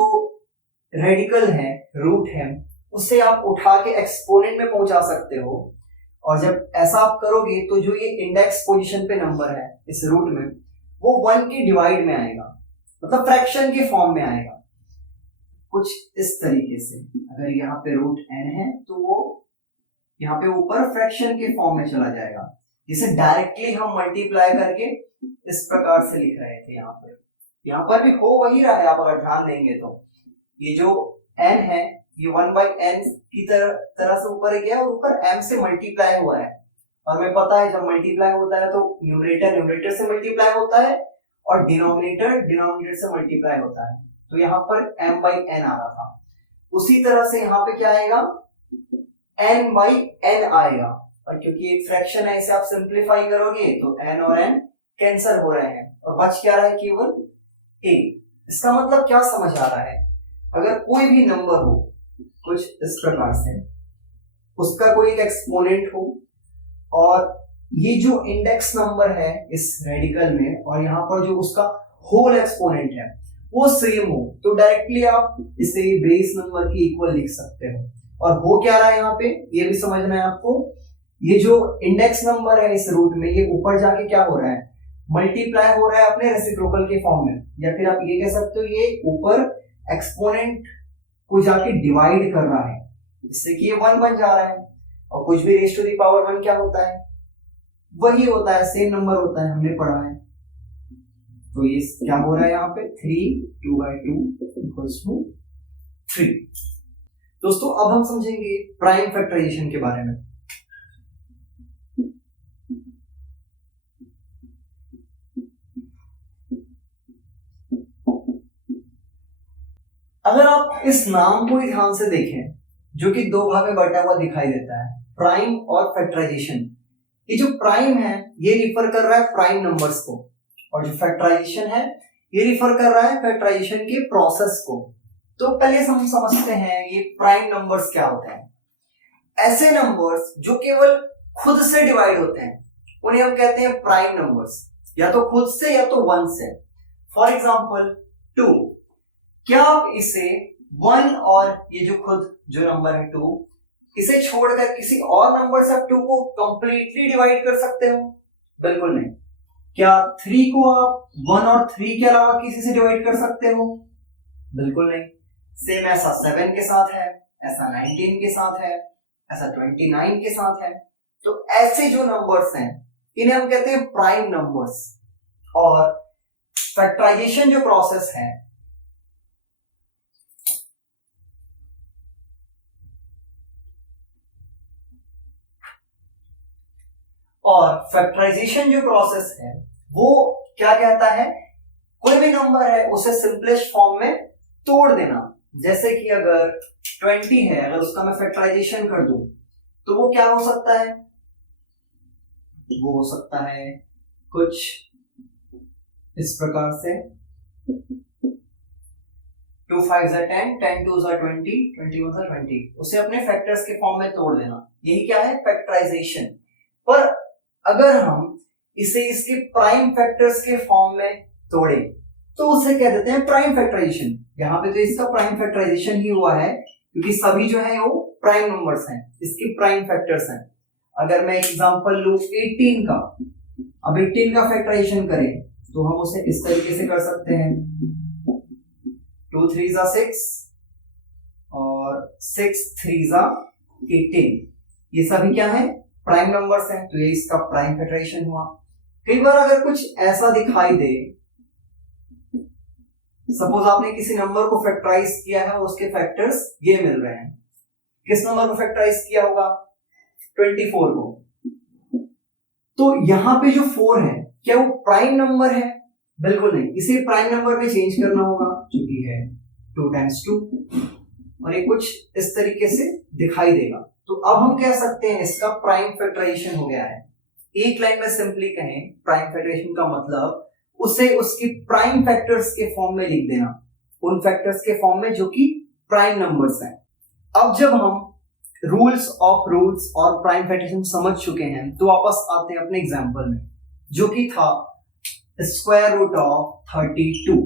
रेडिकल है, रूट है, उसे आप उठा के एक्सपोनेंट में पहुंचा सकते हो, और जब ऐसा आप करोगे तो जो ये इंडेक्स पोजीशन पे नंबर है इस रूट में वो 1 के डिवाइड में आएगा, मतलब फ्रैक्शन के फॉर्म में आएगा, कुछ इस तरीके से। अगर यहाँ पे रूट n है तो वो यहाँ पे ऊपर फ्रैक्शन के फॉर्म में चला जाएगा, जिसे डायरेक्टली हम मल्टीप्लाई करके इस प्रकार से लिख रहे थे। यहाँ पर भी हो वही रहा है, आप अगर ध्यान देंगे तो ये जो n है ये 1/n की तरह से ऊपर गया और ऊपर m से मल्टीप्लाई हुआ है, और हमें पता है जब मल्टीप्लाई होता है तो न्यूमरेटर से मल्टीप्लाई होता है और डिनोमिनेटर से मल्टीप्लाई होता है, तो यहाँ पर m/n आ रहा था। उसी तरह से यहाँ पे क्या आएगा, n/n आएगा, और क्योंकि एक फ्रैक्शन है इसे आप सिंप्लीफाई करोगे तो n और n कैंसिल हो रहे हैं और बच क्या रहा है, केवल a। इसका मतलब क्या समझ आ रहा है, अगर कोई भी नंबर हो कुछ इस प्रकार से, उसका कोई एक एक्सपोनेंट हो और ये जो इंडेक्स नंबर है इस रेडिकल में और यहाँ पर जो उसका होल एक्सपोनेंट है वो सेम हो, तो डायरेक्टली आप इसे बेस नंबर के इक्वल लिख सकते हो। और हो क्या रहा है यहाँ पे, ये भी समझना है आपको, ये जो इंडेक्स नंबर है इस रूट में, ये ऊपर जाके क्या हो रहा है, मल्टीप्लाई हो रहा है अपने रेसिप्रोकल के फॉर्म में, या फिर आप ये कह सकते हो ये ऊपर एक्सपोनेंट को जाके डिवाइड कर रहा है, जिससे कि ये 1 बन जा रहा है। और कुछ भी रेज टू दी पावर 1 क्या होता है, वही होता है, सेम नंबर होता है, हमने पढ़ा है। तो ये क्या हो रहा है यहाँ पे, 3 2/2 इक्वल्स टू 3। दोस्तों अब हम समझेंगे प्राइम फैक्टराइजेशन के बारे में। अगर आप इस नाम को ही ध्यान से देखें, जो कि 2 भाग में बटा हुआ दिखाई देता है, प्राइम और फैक्टराइजेशन, ये जो प्राइम है ये रिफर कर रहा है प्राइम नंबर्स को, और जो फैक्टराइजेशन है ये रिफर कर रहा है फैक्टराइजेशन के प्रोसेस को। तो पहले हम समझते हैं ये प्राइम नंबर्स क्या होते हैं। ऐसे नंबर्स जो केवल खुद से डिवाइड होते हैं उन्हें हम कहते हैं प्राइम नंबर्स, या तो खुद से या तो 1 से। फॉर एग्जांपल 2, क्या आप इसे 1 और ये जो खुद जो नंबर है 2, इसे छोड़कर किसी और नंबर से आप 2 को कंप्लीटली डिवाइड कर सकते हो? बिल्कुल नहीं। क्या 3 को आप 1 और 3 के अलावा किसी से डिवाइड कर सकते हो? बिल्कुल नहीं। सेम ऐसा 7 के साथ है, ऐसा 19 के साथ है, ऐसा 29 के साथ है। तो ऐसे जो नंबर्स हैं इन्हें हम कहते हैं प्राइम नंबर्स। और फैक्टराइजेशन जो प्रोसेस है वो क्या कहता है, कोई भी नंबर है उसे सिंपलेस्ट फॉर्म में तोड़ देना। जैसे कि अगर 20 है, अगर उसका मैं फैक्टराइजेशन कर दूं तो वो क्या हो सकता है, वो हो सकता है कुछ इस प्रकार से, 2 5 10, 10 2 20, 21 20, उसे अपने फैक्टर्स के फॉर्म में तोड़ देना, यही क्या है, फैक्टराइजेशन। पर अगर हम इसे इसके प्राइम फैक्टर्स के फॉर्म में तोड़े तो उसे कह देते हैं प्राइम फैक्टराइजेशन। यहाँ पे तो इसका प्राइम फैक्टराइजेशन ही हुआ है, क्योंकि सभी जो है वो प्राइम नंबर्स हैं, इसके प्राइम फैक्टर्स हैं। अगर मैं एग्जांपल लूं 18 का, अब 18 का फैक्टराइजेशन करें तो हम उसे इस तरीके से कर सकते हैं, 2 3 6 और 6 3 18, ये सभी क्या है, प्राइम नंबर्स हैं, तो ये इसका प्राइम फैक्टराइजेशन हुआ। कई बार अगर कुछ ऐसा दिखाई दे, सपोज आपने किसी नंबर को फैक्टराइज किया है और उसके फैक्टर्स ये मिल रहे हैं, किस नंबर को फैक्टराइज किया होगा, 24 को, तो यहां पे जो 4 है क्या वो प्राइम नंबर है? बिल्कुल नहीं, इसे प्राइम नंबर में चेंज करना होगा, जो कि है 2 times 2, और ये कुछ इस तरीके से दिखाई देगा। तो अब हम कह सकते हैं इसका प्राइम फैक्टराइजेशन हो गया है। एक लाइन में सिंपली कहें, प्राइम फैक्टराइजेशन का मतलब उसे उसकी प्राइम फैक्टर्स के फॉर्म में लिख देना, उन फैक्टर्स के फॉर्म में जो कि प्राइम नंबर्स हैं। अब जब हम रूल्स ऑफ रूट्स और प्राइम फैक्टराइजेशन समझ चुके हैं तो वापस आते हैं अपने एग्जांपल में, जो कि था स्क्वायर रूट ऑफ 32।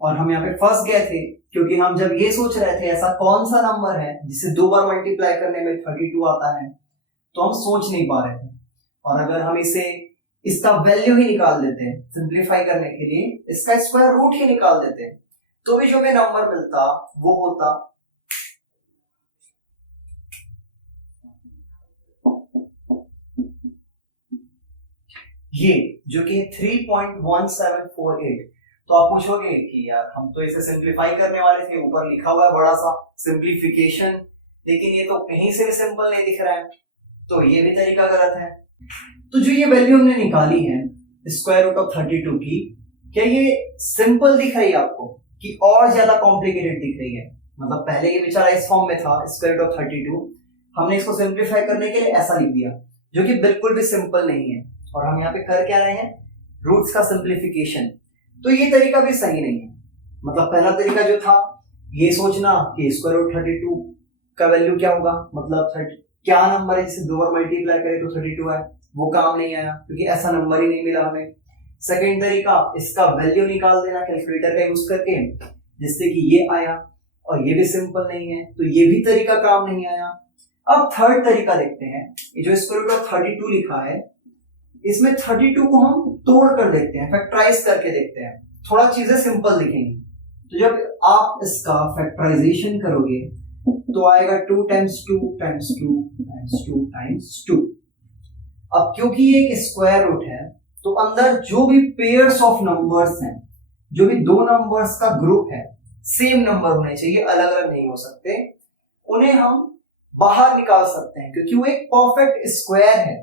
और हम यहाँ पे फंस गए थे, क्योंकि हम जब ये सोच रहे थे ऐसा कौन सा नंबर है जिसे 2 बार मल्टीप्लाई करने में 32 आता है, तो हम सोच नहीं पा रहे थे। और अगर हम इसे इसका वैल्यू ही निकाल देते हैं, सिंप्लीफाई करने के लिए इसका स्क्वायर रूट ही निकाल देते हैं, तो भी जो हमें नंबर मिलता वो होता ये, जो कि 3.1748। तो आप पूछोगे कि यार हम तो इसे सिंप्लीफाई करने वाले थे, ऊपर लिखा हुआ है बड़ा सा सिंप्लीफिकेशन, लेकिन ये तो कहीं से भी सिंपल नहीं दिख रहा है, तो ये भी तरीका गलत है। तो जो ये वैल्यू हमने निकाली है स्क्वायर रूट ऑफ 32 की, क्या ये सिंपल दिख रही है आपको कि और ज्यादा कॉम्प्लिकेटेड दिख रही है? मतलब पहले ये बेचारा इस फॉर्म में था स्क्वायर रूट ऑफ 32, हमने इसको सिंप्लीफाई करने के लिए ऐसा लिख दिया, जो कि बिल्कुल भी सिंपल नहीं है। और हम यहाँ पे कर क्या रहे हैं, रूट्स का सिंप्लीफिकेशन। तो ये तरीका भी सही नहीं है। मतलब पहला तरीका जो था ये सोचना कि स्क्वायर रूट 32 का वैल्यू क्या होगा, मतलब क्या नंबर है जिसे 2 बार मल्टीप्लाई करें तो 32 है, वो काम नहीं आया क्योंकि ऐसा नंबर ही नहीं मिला हमें। सेकंड तरीका, इसका वैल्यू निकाल देना कैलकुलेटर का यूज करके, जिससे कि ये आया, और ये भी सिंपल नहीं है, तो ये भी तरीका काम नहीं आया। अब थर्ड तरीका देखते हैं, ये जो स्क्वायर रूट ऑफ 32 लिखा है, इसमें 32 को हम तोड़ कर देखते हैं, फैक्टराइज करके देखते हैं, थोड़ा चीजें सिंपल दिखेंगी। तो जब आप इसका फैक्टराइजेशन करोगे तो आएगा 2 टाइम्स 2 टाइम्स 2 टाइम्स 2 टाइम्स 2। अब क्योंकि ये एक स्क्वायर रूट है तो अंदर जो भी पेयर्स ऑफ नंबर्स हैं, जो भी दो नंबर्स का ग्रुप है, सेम नंबर होने चाहिए, अलग अलग नहीं हो सकते, उन्हें हम बाहर निकाल सकते हैं क्योंकि वो एक परफेक्ट स्क्वायर है।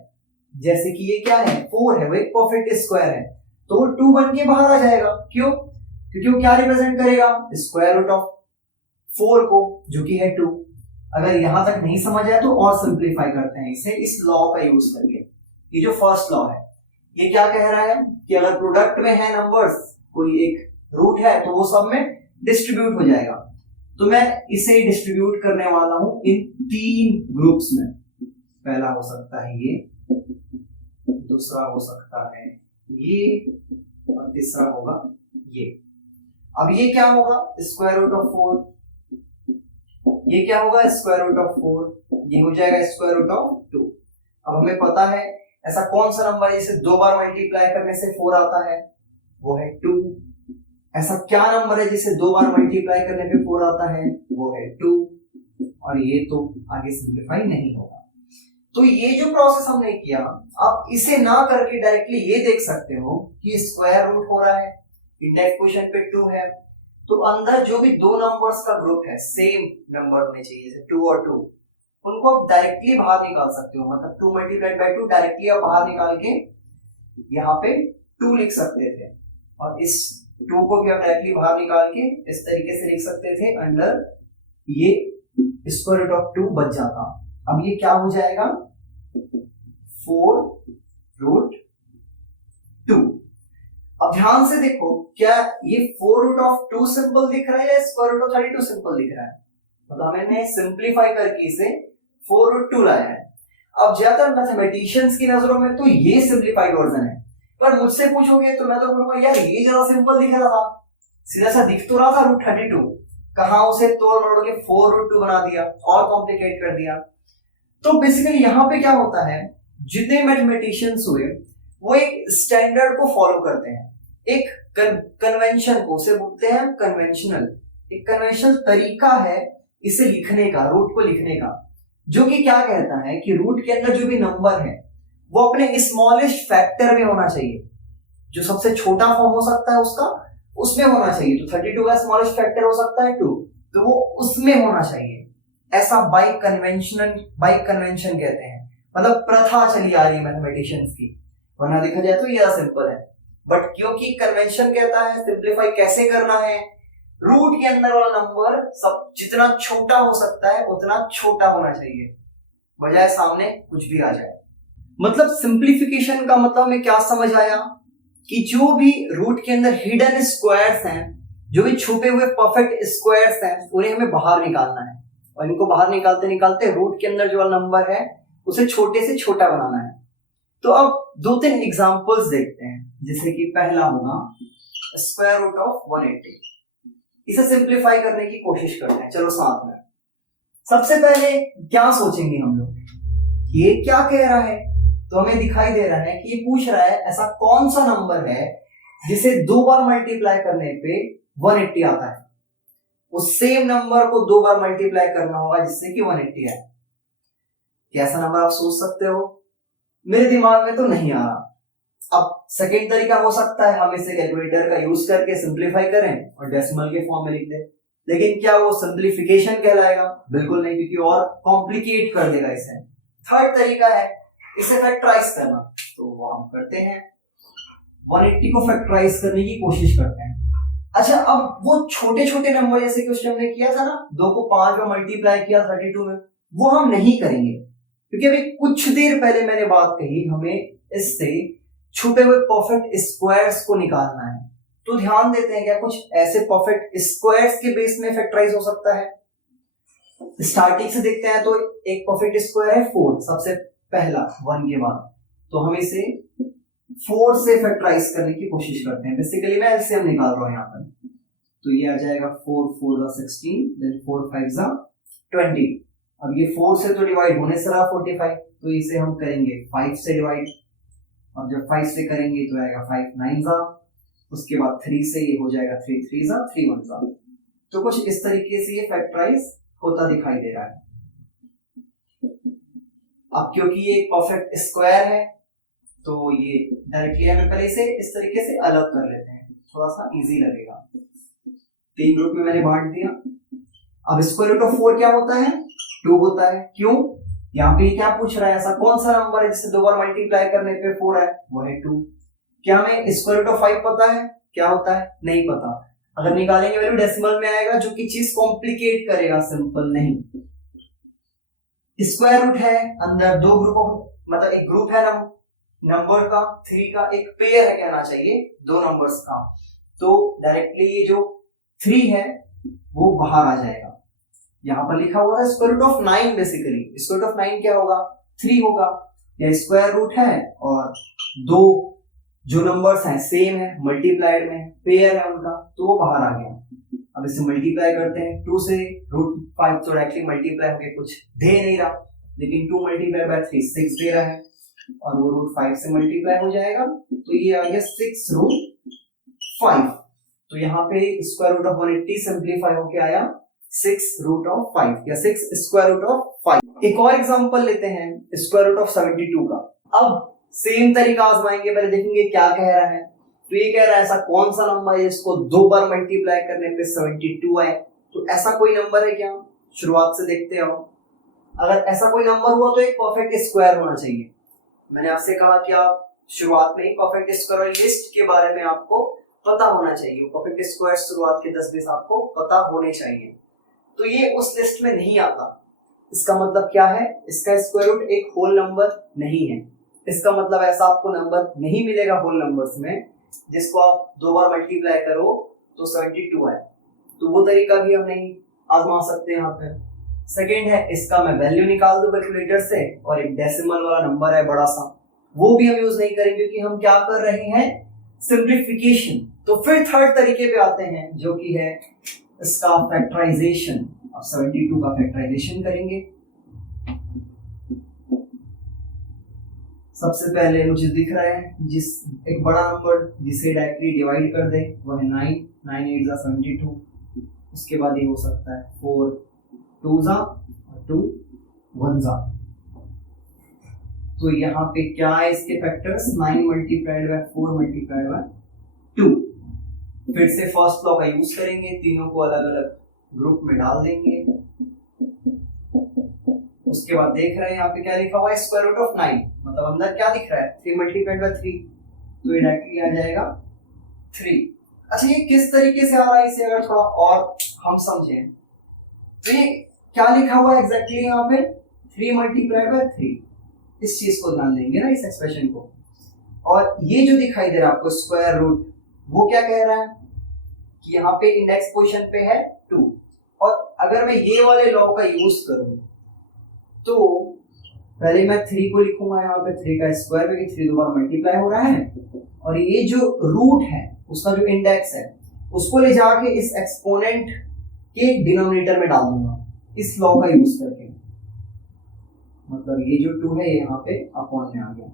जैसे कि ये क्या है, 4 है, वो एक परफेक्ट स्क्वायर है, तो वो 2 बन के बाहर आ जाएगा। क्यों? क्योंकि वो क्या रिप्रेजेंट करेगा, स्क्वायर रूट ऑफ 4 को, जो कि है 2। अगर यहां तक नहीं समझ आया तो और सिंप्लीफाई करते हैं इसे इस लॉ का यूज करके। ये जो फर्स्ट लॉ है ये क्या कह रहा है कि अगर प्रोडक्ट में है नंबर्स, कोई एक रूट है, तो वो सब में डिस्ट्रीब्यूट हो जाएगा। तो मैं इसे डिस्ट्रीब्यूट करने वाला हूं इन 3 ग्रुप्स में। पहला हो सकता है ये, दूसरा हो सकता है ये, और तीसरा होगा ये। अब ये क्या होगा, स्क्वायर रूट ऑफ 4, ये क्या होगा, स्क्वायर रूट ऑफ 4, ये हो जाएगा स्क्वायर रूट ऑफ 2। अब हमें पता है ऐसा कौन सा नंबर है जिसे 2 बार मल्टीप्लाई करने से 4 आता है, वो है 2। ऐसा क्या नंबर है जिसे 2 बार मल्टीप्लाई करने पे 4 आता है, वो है 2। और ये तो आगे सिंप्लीफाई नहीं होगा। तो ये जो प्रोसेस हमने किया, आप इसे ना करके डायरेक्टली ये देख सकते हो कि स्क्वायर रूट हो रहा है, इंडेक्स पोजीशन पे 2 है, तो अंदर जो भी दो नंबर्स का ग्रुप है सेम नंबर होने चाहिए, जैसे 2 और 2, उनको आप डायरेक्टली बाहर निकाल सकते हो। मतलब 2 मल्टीप्लाइड बाय 2 डायरेक्टली आप बाहर निकाल के यहाँ पे 2 लिख सकते थे, और इस 2 को भी आप डायरेक्टली बाहर निकाल के इस तरीके से लिख सकते थे, अंडर ये स्क्वायर रूट ऑफ 2 बच जाता। अब ये क्या हो जाएगा, 4 रूट 2। अब ध्यान से देखो, क्या ये 4 रूट ऑफ 2 सिंपल दिख रहा है या स्क्वायर रूट ऑफ 32 सिंपल दिख रहा है? मतलब मैंने सिंप्लीफाई करके इसे 4 रूट 2 लाया है। अब ज्यादातर मैथमेटिशियंस की नजरों में तो ये सिंप्लीफाइड वर्जन है, पर मुझसे पूछोगे तो मैं तो बोलूंगा यार ये ज्यादा सिंपल दिख रहा था, सीधा सा दिख तो रहा था रूट 32, कहां उसे तोड़ मरोड़ के 4 रूट 2 बना दिया और कॉम्प्लिकेट कर दिया। तो बेसिकली यहाँ पे क्या होता है, जितने मैथमेटिशियंस हुए वो एक स्टैंडर्ड को फॉलो करते हैं, एक कन्वेंशन को, उसे बोलते हैं कन्वेंशनल, एक कन्वेंशनल तरीका है इसे लिखने का, रूट को लिखने का, जो कि क्या कहता है कि रूट के अंदर जो भी नंबर है वो अपने स्मॉलेस्ट फैक्टर में होना चाहिए, जो सबसे छोटा फॉर्म हो सकता है उसका, उसमें होना चाहिए। तो 32 का स्मॉलेस्ट फैक्टर हो सकता है 2, तो वो उसमें होना चाहिए। ऐसा बाय कन्वेंशन कहते हैं, मतलब प्रथा चली आ रही है मैथमेटिशियंस की, वरना देखा जाए तो ये सिंपल है, बट क्योंकि कन्वेंशन कहता है सिंप्लीफाई कैसे करना है, रूट के अंदर वाला नंबर सब जितना छोटा हो सकता है उतना छोटा होना चाहिए, बजाय सामने कुछ भी आ जाए। मतलब सिंप्लीफिकेशन का मतलब में क्या समझ आया कि जो भी रूट के अंदर हिडन स्क्वायर्स हैं, जो भी छुपे हुए परफेक्ट स्क्वायर्स हैं, उन्हें हमें बाहर निकालना है, और इनको बाहर निकालते निकालते रूट के अंदर जो नंबर है उसे छोटे से छोटा बनाना है। तो अब 2-3 एग्जांपल्स देखते हैं, जैसे कि पहला होगा स्क्वायर रूट ऑफ 180। इसे सिंप्लीफाई करने की कोशिश करते हैं, चलो साथ में। सबसे पहले क्या सोचेंगे हम लोग, ये क्या कह रहा है, तो हमें दिखाई दे रहा है कि ये पूछ रहा है ऐसा कौन सा नंबर है जिसे 2 बार मल्टीप्लाई करने पे 180 आता है। उस सेम नंबर को 2 बार मल्टीप्लाई करना होगा जिससे कि 180 आए। कैसा नंबर आप सोच सकते हो? मेरे दिमाग में तो नहीं आ रहा। अब सेकेंड तरीका हो सकता है हम इसे कैलकुलेटर का यूज करके सिंप्लीफाई करें और डेसिमल के फॉर्म में लिख दें, लेकिन क्या वो सिंप्लीफिकेशन कहलाएगा? बिल्कुल नहीं, क्योंकि और कॉम्प्लिकेट कर देगा इसे। थर्ड तरीका है इसे फैक्टराइज करना, तो वो हम करते हैं, 180 को फैक्टराइज करने की कोशिश करते हैं। अच्छा, अब वो छोटे छोटे नंबर जैसे कि उस टाइम हमने किया था ना, 2 को 5 में मल्टीप्लाई किया 32 में, वो हम नहीं करेंगे, क्योंकि अभी कुछ देर पहले मैंने बात कही हमें इससे छुपे हुए परफेक्ट स्क्वायर्स को निकालना है। तो ध्यान देते हैं क्या कुछ ऐसे परफेक्ट स्क्वायर्स के बेस में फैक्टराइज हो सकता है। स्टार्टिंग से देखते हैं तो एक परफेक्ट स्क्वायर है 4, सबसे पहला 1 के बाद, तो हम इसे 4 से फैक्टराइज करने की कोशिश करते हैं। बेसिकली मैं एलसीएम निकाल रहा हूं यहाँ पर, तो ये आ जाएगा 4 4 16, देन 4 5 20। अब ये 4 से तो डिवाइड होने से रहा 45, तो इसे हम करेंगे 5 से डिवाइड, और जब 5 से करेंगे तो आएगा 5 9 जा, उसके बाद 3 से ये हो जाएगा 3 3 जा 3 1 जा। तो कुछ इस तरीके से ये फैक्टराइज होता दिखाई दे रहा है। अब क्योंकि ये परफेक्ट स्क्वायर है तो ये डायरेक्टली हमें पहले इसे इस तरीके से अलग कर लेते हैं, थोड़ा सा इजी लगेगा। 3 ग्रुप में मैंने बांट दिया। अब स्क्वायर रूट ऑफ 4 क्या होता है? 2 होता है। क्यों? यहाँ पे क्या पूछ रहा है, ऐसा कौन सा नंबर है जिसे 2 बार मल्टीप्लाई करने पे 4 है? वो है 2। क्या हमें स्क्वायर रूट ऑफ 5 पता है क्या होता है? नहीं पता। अगर निकालेंगे वैल्यू डेसिमल में आएगा, जो कि चीज कॉम्प्लिकेट करेगा, सिंपल नहीं। स्क्वायर रूट है, अंदर 2 ग्रुप ऑफ, मतलब एक ग्रुप है नंबर का 3 का, एक पेयर है कहना चाहिए 2 नंबर्स का, तो डायरेक्टली ये जो 3 है वो बाहर आ जाएगा। यहां पर लिखा हुआ है square root of 9, basically square root of 9 क्या होगा? 3 होगा। या स्क्वायर रूट है और 2 जो नंबर्स हैं सेम है, मल्टीप्लाइड में पेयर है उनका, तो वो बाहर आ गया। अब इसे मल्टीप्लाई करते हैं 2 से, रूट 5 तो डायरेक्टली मल्टीप्लाई होके कुछ दे नहीं रहा, लेकिन 2 मल्टीप्लाई बाय 3 6 दे रहा है, और वो रूट 5 से मल्टीप्लाई हो जाएगा, तो ये आ गया 6 रूट 5। तो यहाँ पे स्क्वायर रूट ऑफ 180 सिंप्लीफाई होके आया 6 रूट ऑफ 5 या 6 स्क्वायर रूट ऑफ 5। एक और एग्जांपल लेते हैं स्क्वायर रूट ऑफ 72 का। अब सेम तरीका आजमाएंगे, पहले देखेंगे क्या कह रहा है। तो ये कह रहा है ऐसा कौन सा नंबर है जिसको 2 बार मल्टीप्लाई करने पे 72 आए? तो ऐसा कोई नंबर है क्या? शुरुआत से देखते हो। अगर ऐसा कोई नंबर हुआ तो एक परफेक्ट स्क्वायर होना चाहिए। मैंने आपसे कहा कि आप शुरुआत में ही परफेक्ट स्क्वायर लिस्ट के बारे में आपको पता होना चाहिए। परफेक्ट स्क्वायर शुरुआत के 10-20 आपको पता होने चाहिए। तो ये उस लिस्ट में नहीं आता। इसका मतलब क्या है? इसका स्क्वायर रूट एक होल नंबर नहीं है। इसका मतलब ऐसा आपको नंबर नहीं मिलेगा होल नंबर्स में जिसको आप 2 बार मल्टीप्लाई करो तो 72 आए। तो वो तरीका भी हम नहीं आजमा सकते यहाँ पे। सेकेंड है, इसका मैं वैल्यू निकाल दूं कैलकुलेटर से, और एक डेसिमल वाला नंबर है बड़ा सा, वो भी हम यूज नहीं करेंगे क्योंकि हम क्या कर रहे हैं? सिंप्लीफिकेशन। तो फिर थर्ड तरीके पे आते हैं जो कि है इसका फैक्टराइजेशन। अब 72 का फैक्टराइजेशन करेंगे। सबसे पहले मुझे दिख रहा है जिस एक बड़ा नंबर जिसे डायरेक्टली डिवाइड कर दे वो है 9, 9 8 जा 72। उसके बाद ये हो सकता है 4 2 जा और 2 1 जा। तो यहाँ पे क्या है इसके factors? 9 multiplied by 4 multiplied by 2। फिर से फर्स्ट लॉ का यूज करेंगे, तीनों को अलग अलग ग्रुप में डाल देंगे। उसके बाद देख रहे हैं यहाँ पे क्या लिखा हुआ है? स्क्वायर रूट ऑफ 9, मतलब अंदर क्या दिख रहा है? 3 मल्टीप्लाइड बाय 3, तो ये डायरेक्टली आ जाएगा 3। अच्छा, ये किस तरीके से आ रहा है इसे अगर थोड़ा और हम समझें तो ये क्या लिखा हुआ है एग्जैक्टली यहाँ पे? 3 मल्टीप्लाइड बाय 3। इस चीज को ध्यान देंगे ना, इस एक्सप्रेशन को। और ये जो दिखाई दे रहा है आपको स्क्वायर रूट, वो क्या कह रहा है कि यहाँ पे इंडेक्स पोजीशन पे है 2। और अगर मैं ये वाले लॉ का यूज करूं तो पहले मैं 3 को लिखूंगा यहाँ पे 3 का स्क्वायर, क्योंकि 3 2 बार मल्टीप्लाई हो रहा है, और ये जो रूट है उसका जो इंडेक्स है उसको ले जाके इस एक्सपोनेंट के डिनोमिनेटर में डाल दूंगा इस लॉ का यूज करके। मतलब ये जो 2 है यहाँ पे अपॉन में आ गया।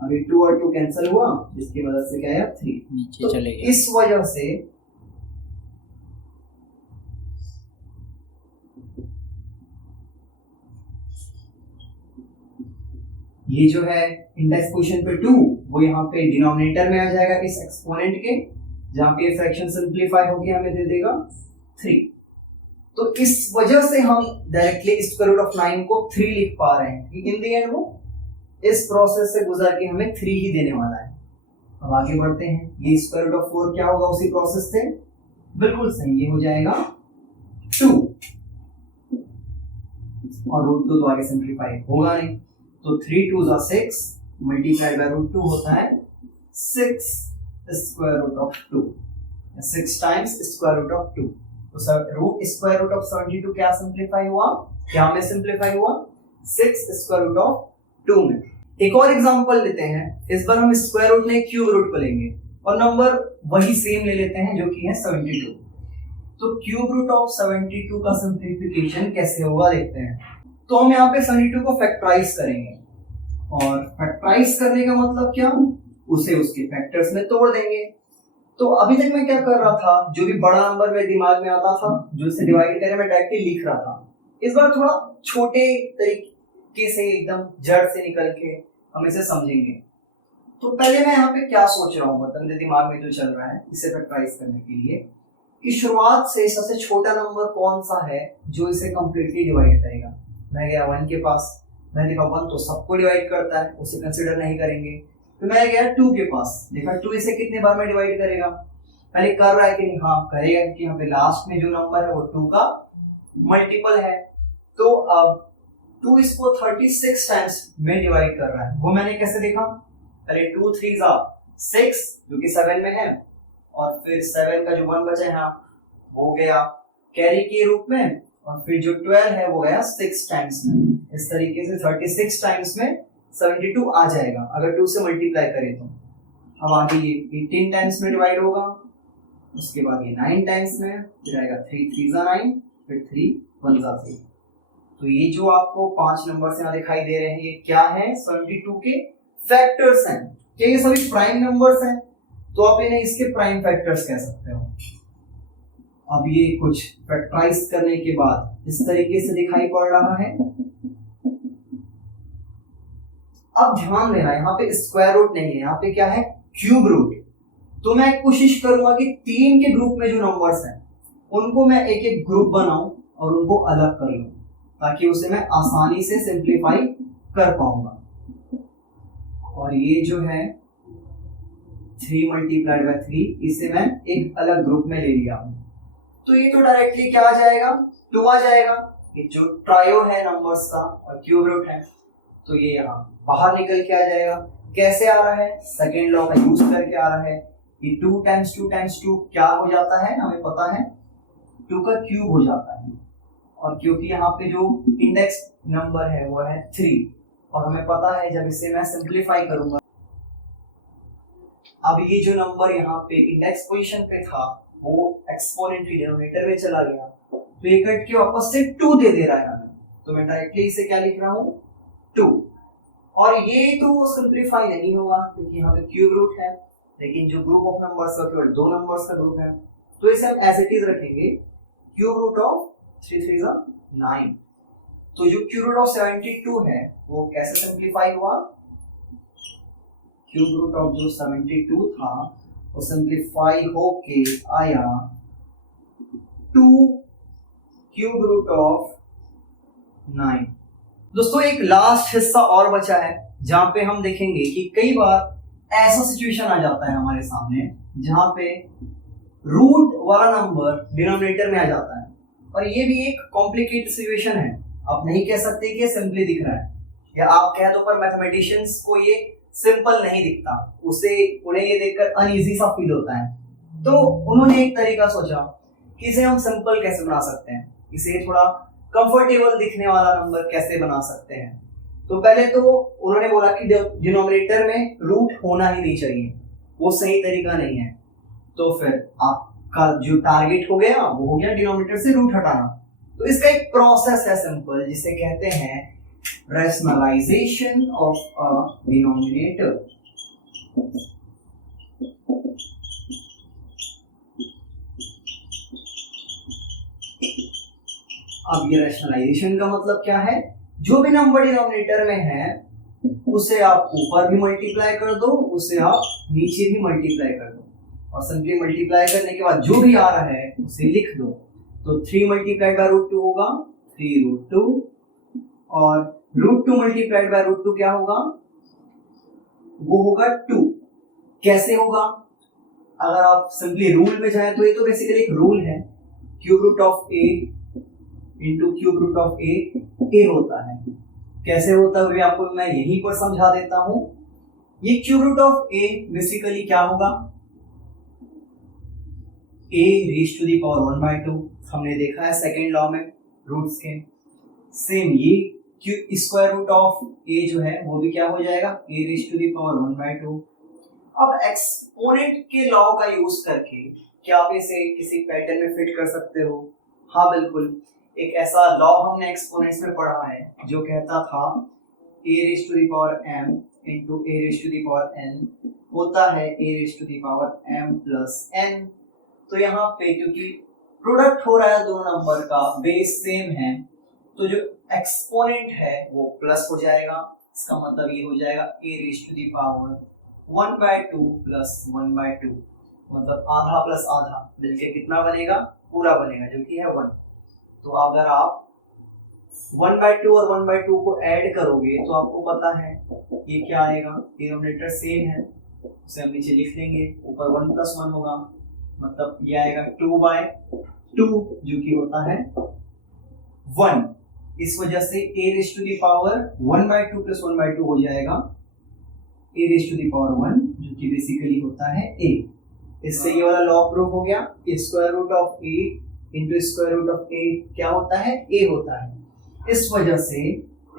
अभी 2 और 2 कैंसिल हुआ, जिसकी वजह से क्या है? 3 नीचे चले गए। इस वजह से ये जो है इंडेक्स पोजीशन पे 2, वो यहाँ पे डिनोमिनेटर में आ जाएगा इस एक्सपोनेंट के, जहां पे फ्रैक्शन सिंप्लीफाई होके हमें दे देगा 3। तो इस वजह से हम डायरेक्टली स्क्वायर रूट ऑफ 9 को 3 लिख पा रहे हैं। इन द एंड वो इस प्रोसेस से गुजर के हमें 3 ही देने वाला है। अब आगे बढ़ते हैं। ये स्क्वायर रूट ऑफ 4 क्या होगा उसी प्रोसेस से? बिल्कुल सही, ये हो जाएगा 2, और रूट 2 तो आगे सिंप्लीफाई होगा नहीं, तो 3 2 जा 6 मल्टीप्लाइड बाय रूट 2 होता है 6 square root of 2, 6 times square root of 2। तो रूट स्क्वायर रूट ऑफ 72 क्या सिंप्लीफाई हुआ? क्या में सिंप्लीफाई हुआ? 6 स्क्वायर रूट ऑफ 2 में। एक और एग्जांपल लेते हैं। इस बार हम स्क्वायर रूट ने क्यूब रूट को लेंगे और नंबर वही सेम ले लेते हैं जो कि है 72। तो क्यूब रूट ऑफ 72 का सिंप्लीफिकेशन कैसे होगा देखते हैं। तो हम यहाँ पे 72 को फैक्टराइज करेंगे, और फैक्टराइज करने का मतलब क्या, उसे उसके फैक्टर्स में तोड़ देंगे। तो अभी तक मैं क्या कर रहा था, जो भी बड़ा नंबर मेरे दिमाग में आता था, जो इसे डिवाइड करे, मैं डायरेक्टली लिख रहा था। इस बार थोड़ा छोटे तरीके से, एकदम जड़ से निकल के हम इसे समझेंगे। तो पहले मैं यहाँ पे क्या सोच रहा हूँ, मतलब मेरे दिमाग में जो चल रहा है इसे फैक्टराइज करने के लिए, कि शुरुआत से सबसे छोटा नंबर कौन सा है जो इसे कंप्लीटली डिवाइड करेगा। मैं गया 1 के पास, मैंने देखा 1 तो सबको डिवाइड करता है, उसे कंसिडर नहीं करेंगे। तो मैं गया 2 के पास, देखा 2 इसे कितने बार में डिवाइड करेगा, पहले कर रहा है कि नहीं, हाँ करेगा, क्योंकि यहाँ पे लास्ट में जो नंबर है वो 2 का मल्टीपल है। तो अब 2 इसको 36 टाइम्स में डिवाइड कर रहा है। वो मैंने कैसे देखा, पहले 2 3 6 जो कि 7 में है, और फिर 7 का जो 1 बचा है वो गया कैरी के रूप में, और फिर जो 12 है वो गया 6 टाइम्स में। इस तरीके से 36 टाइम्स में 72 आ जाएगा अगर 2 से मल्टीप्लाई करें तो। अब आगे ये 18 टाइम्स में डिवाइड होगा, उसके बाद ये 9 टाइम्स में, फिर आएगा 3 3 9, फिर 3 1 3। तो ये जो आपको 5 नंबर यहाँ दिखाई दे रहे हैं, ये क्या है, 72 के फैक्टर्स हैं। क्या ये सभी प्राइम नंबर्स हैं? तो आप इन्हें इसके प्राइम फैक्टर्स कह सकते हो। अब ये कुछ फैक्टराइज करने के बाद इस तरीके से दिखाई पड़ रहा है। अब ध्यान देना, यहाँ पे स्क्वायर रूट नहीं है, यहाँ पे क्या है, क्यूब रूट। तो मैं कोशिश करूंगा कि 3 के ग्रुप में जो नंबर्स हैं उनको मैं एक एक ग्रुप बनाऊं और उनको अलग कर लूं, ताकि उसे मैं आसानी से सिंप्लीफाई कर पाऊंगा। और ये जो है 3 मल्टीप्लाइड बाय 3, इसे मैं एक अलग ग्रुप में ले लिया हूं। तो ये तो डायरेक्टली क्या आ जाएगा, 2 आ जाएगा। ये जो ट्रायो है नंबर्स का और क्यूब रूट है, तो ये यहाँ बाहर निकल के आ जाएगा। कैसे आ रहा है, सेकेंड लॉ का यूज करके आ रहा है। ये 2 टाइम्स 2 टाइम्स 2 क्या हो जाता है, हमें पता है 2 का क्यूब हो जाता है। और क्योंकि यहाँ पे जो इंडेक्स नंबर है वो है 3, और हमें पता है जब इसे मैं सिंप्लीफाई करूंगा, अब ये जो नंबर यहाँ पे इंडेक्स पोजीशन पे था वो एक्सपोनेंट डिनोमिनेटर में चला गया, तो ये कट के वापस से 2 दे दे रहा है हमें। तो मैं डायरेक्टली इसे क्या लिख रहा हूँ, 2। और ये तो सिंप्लीफाई नहीं होगा क्योंकि यहाँ पे क्यूब रूट है, लेकिन जो ग्रुप ऑफ नंबर्स का केवल 2 नंबर्स का ग्रुप है, तो इसे हम एज इट इज रखेंगे, क्यूब रूट ऑफ 3 3 9। तो जो क्यूब रूट ऑफ 72 है वो कैसे सिंप्लीफाई हुआ, क्यूब रूट ऑफ जो 72 था वो सिंप्लीफाई होके आया 2 क्यूब रूट ऑफ 9। दोस्तों एक लास्ट हिस्सा और बचा है जहां पे हम देखेंगे कि कई बार ऐसा सिचुएशन आ जाता है हमारे सामने जहां पे रूट वाला नंबर डिनोमिनेटर में आ जाता है, और ये भी एक कॉम्प्लिकेटेड सिचुएशन है। आप नहीं कह सकते कि ये सिंपली दिख रहा है, या आप कह दो पर मैथमेटिशियंस को ये सिंपल नहीं दिखता, उन्हें ये देखकर अनईजी सा फील होता है। तो उन्होंने एक तरीका सोचा कि इसे हम सिंपल कैसे बना सकते हैं, इसे थोड़ा कंफर्टेबल दिखने वाला नंबर कैसे बना सकते हैं। तो पहले तो उन्होंने बोला कि डिनोमिनेटर में रूट होना ही नहीं चाहिए, वो सही तरीका नहीं है। तो फिर आपका जो टारगेट हो गया वो हो गया डिनोमिनेटर से रूट हटाना। तो इसका एक प्रोसेस है सिंपल, जिसे कहते हैं रैशनलाइजेशन ऑफ अ डिनोमिनेटर। अब ये रैशनलाइजेशन का मतलब क्या है, जो भी नंबर डिनोमिनेटर में है उसे आप ऊपर भी मल्टीप्लाई कर दो, उसे आप नीचे भी मल्टीप्लाई कर दो, और सिंपली मल्टीप्लाई करने के बाद जो भी आ रहा है उसे लिख दो। तो 3 मल्टीप्लाइड बाय रूट 2 होगा 3 रूट 2, और रूट 2 मल्टीप्लाइड बाय रूट 2 क्या होगा, वो होगा 2। कैसे होगा, अगर आप सिंपली रूल में जाए तो ये तो बेसिकली एक रूल है, cube root of a into cube root of a होता है। कैसे होता है आपको मैं यहीं पर समझा देता हूं। ये cube root of A basically क्या होगा, a raise to the power 1/2, हमने देखा है सेकेंड लॉ में रूट्स के। सेम ये स्क्वायर रूट ऑफ a जो है वो भी क्या हो जाएगा, a raise to the power 1/2। अब एक्सपोनेंट के लॉ का यूज करके क्या आप इसे किसी पैटर्न में फिट कर सकते हो? हाँ बिल्कुल, एक ऐसा लॉ हमने एक्सपोनेंट्स में पढ़ा है जो कहता था a raised to the power m into a raised to the power n होता है a raised to the power m plus n। तो यहाँ पे क्योंकि प्रोडक्ट हो रहा है दो नंबर का, बेस सेम है, तो जो एक्सपोनेंट है वो प्लस हो जाएगा। इसका मतलब ये हो जाएगा a raised to the power 1/2 plus 1/2, मतलब आधा प्लस आधा मिलके कितना बनेगा, पूरा बनेगा, जो कि है 1। तो अगर आप 1/2 और 1/2 को ऐड करोगे तो आपको पता है ये क्या आएगा, डिनोमिनेटर सेम है, उसे हम नीचे लिख लेंगे, ऊपर 1 + 1 होगा, मतलब ये आएगा 2/2 जो कि होता है 1। इस वजह से a raised to the power 1/2 plus 1/2 हो जाएगा a raised to the power 1 जो कि बेसिकली होता है a। इससे ये वाला लॉ प्रूव हो गया, square root of a into square root of a क्या होता है, a होता है। इस वजह से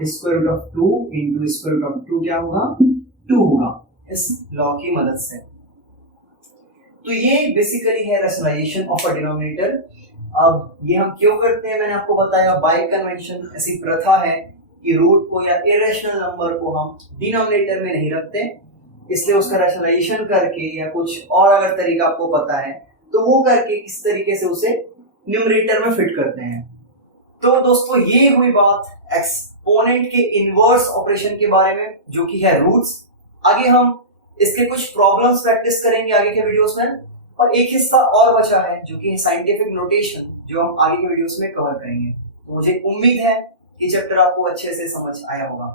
square root of 2 into square root of 2 क्या होगा, 2 होगा, इस लॉ की मदद से। तो ये बेसिकली है रैशनलाइजेशन ऑफ अ डिनोमिनेटर। अब ये हम क्यों करते हैं, मैंने आपको बताया, बाय कन्वेंशन ऐसी प्रथा है कि रूट को या इरेशनल नंबर को हम डिनोमिनेटर में नहीं रखते, इसलिए उसका रैशनलाइजेशन करके या कुछ और अगर तरीका आपको पता है तो वो करके किस तरीके से उसे न्यूमरेटर में फिट करते हैं। तो दोस्तों ये हुई बात एक्सपोनेंट के इनवर्स ऑपरेशन के बारे में जो कि है रूट्स। आगे हम इसके कुछ प्रॉब्लम्स प्रैक्टिस करेंगे आगे के वीडियोस में, और एक हिस्सा और बचा है जो कि है साइंटिफिक नोटेशन, जो हम आगे के वीडियोस में कवर करेंगे। तो मुझे उम्मीद है कि चैप्टर आपको अच्छे से समझ आया होगा।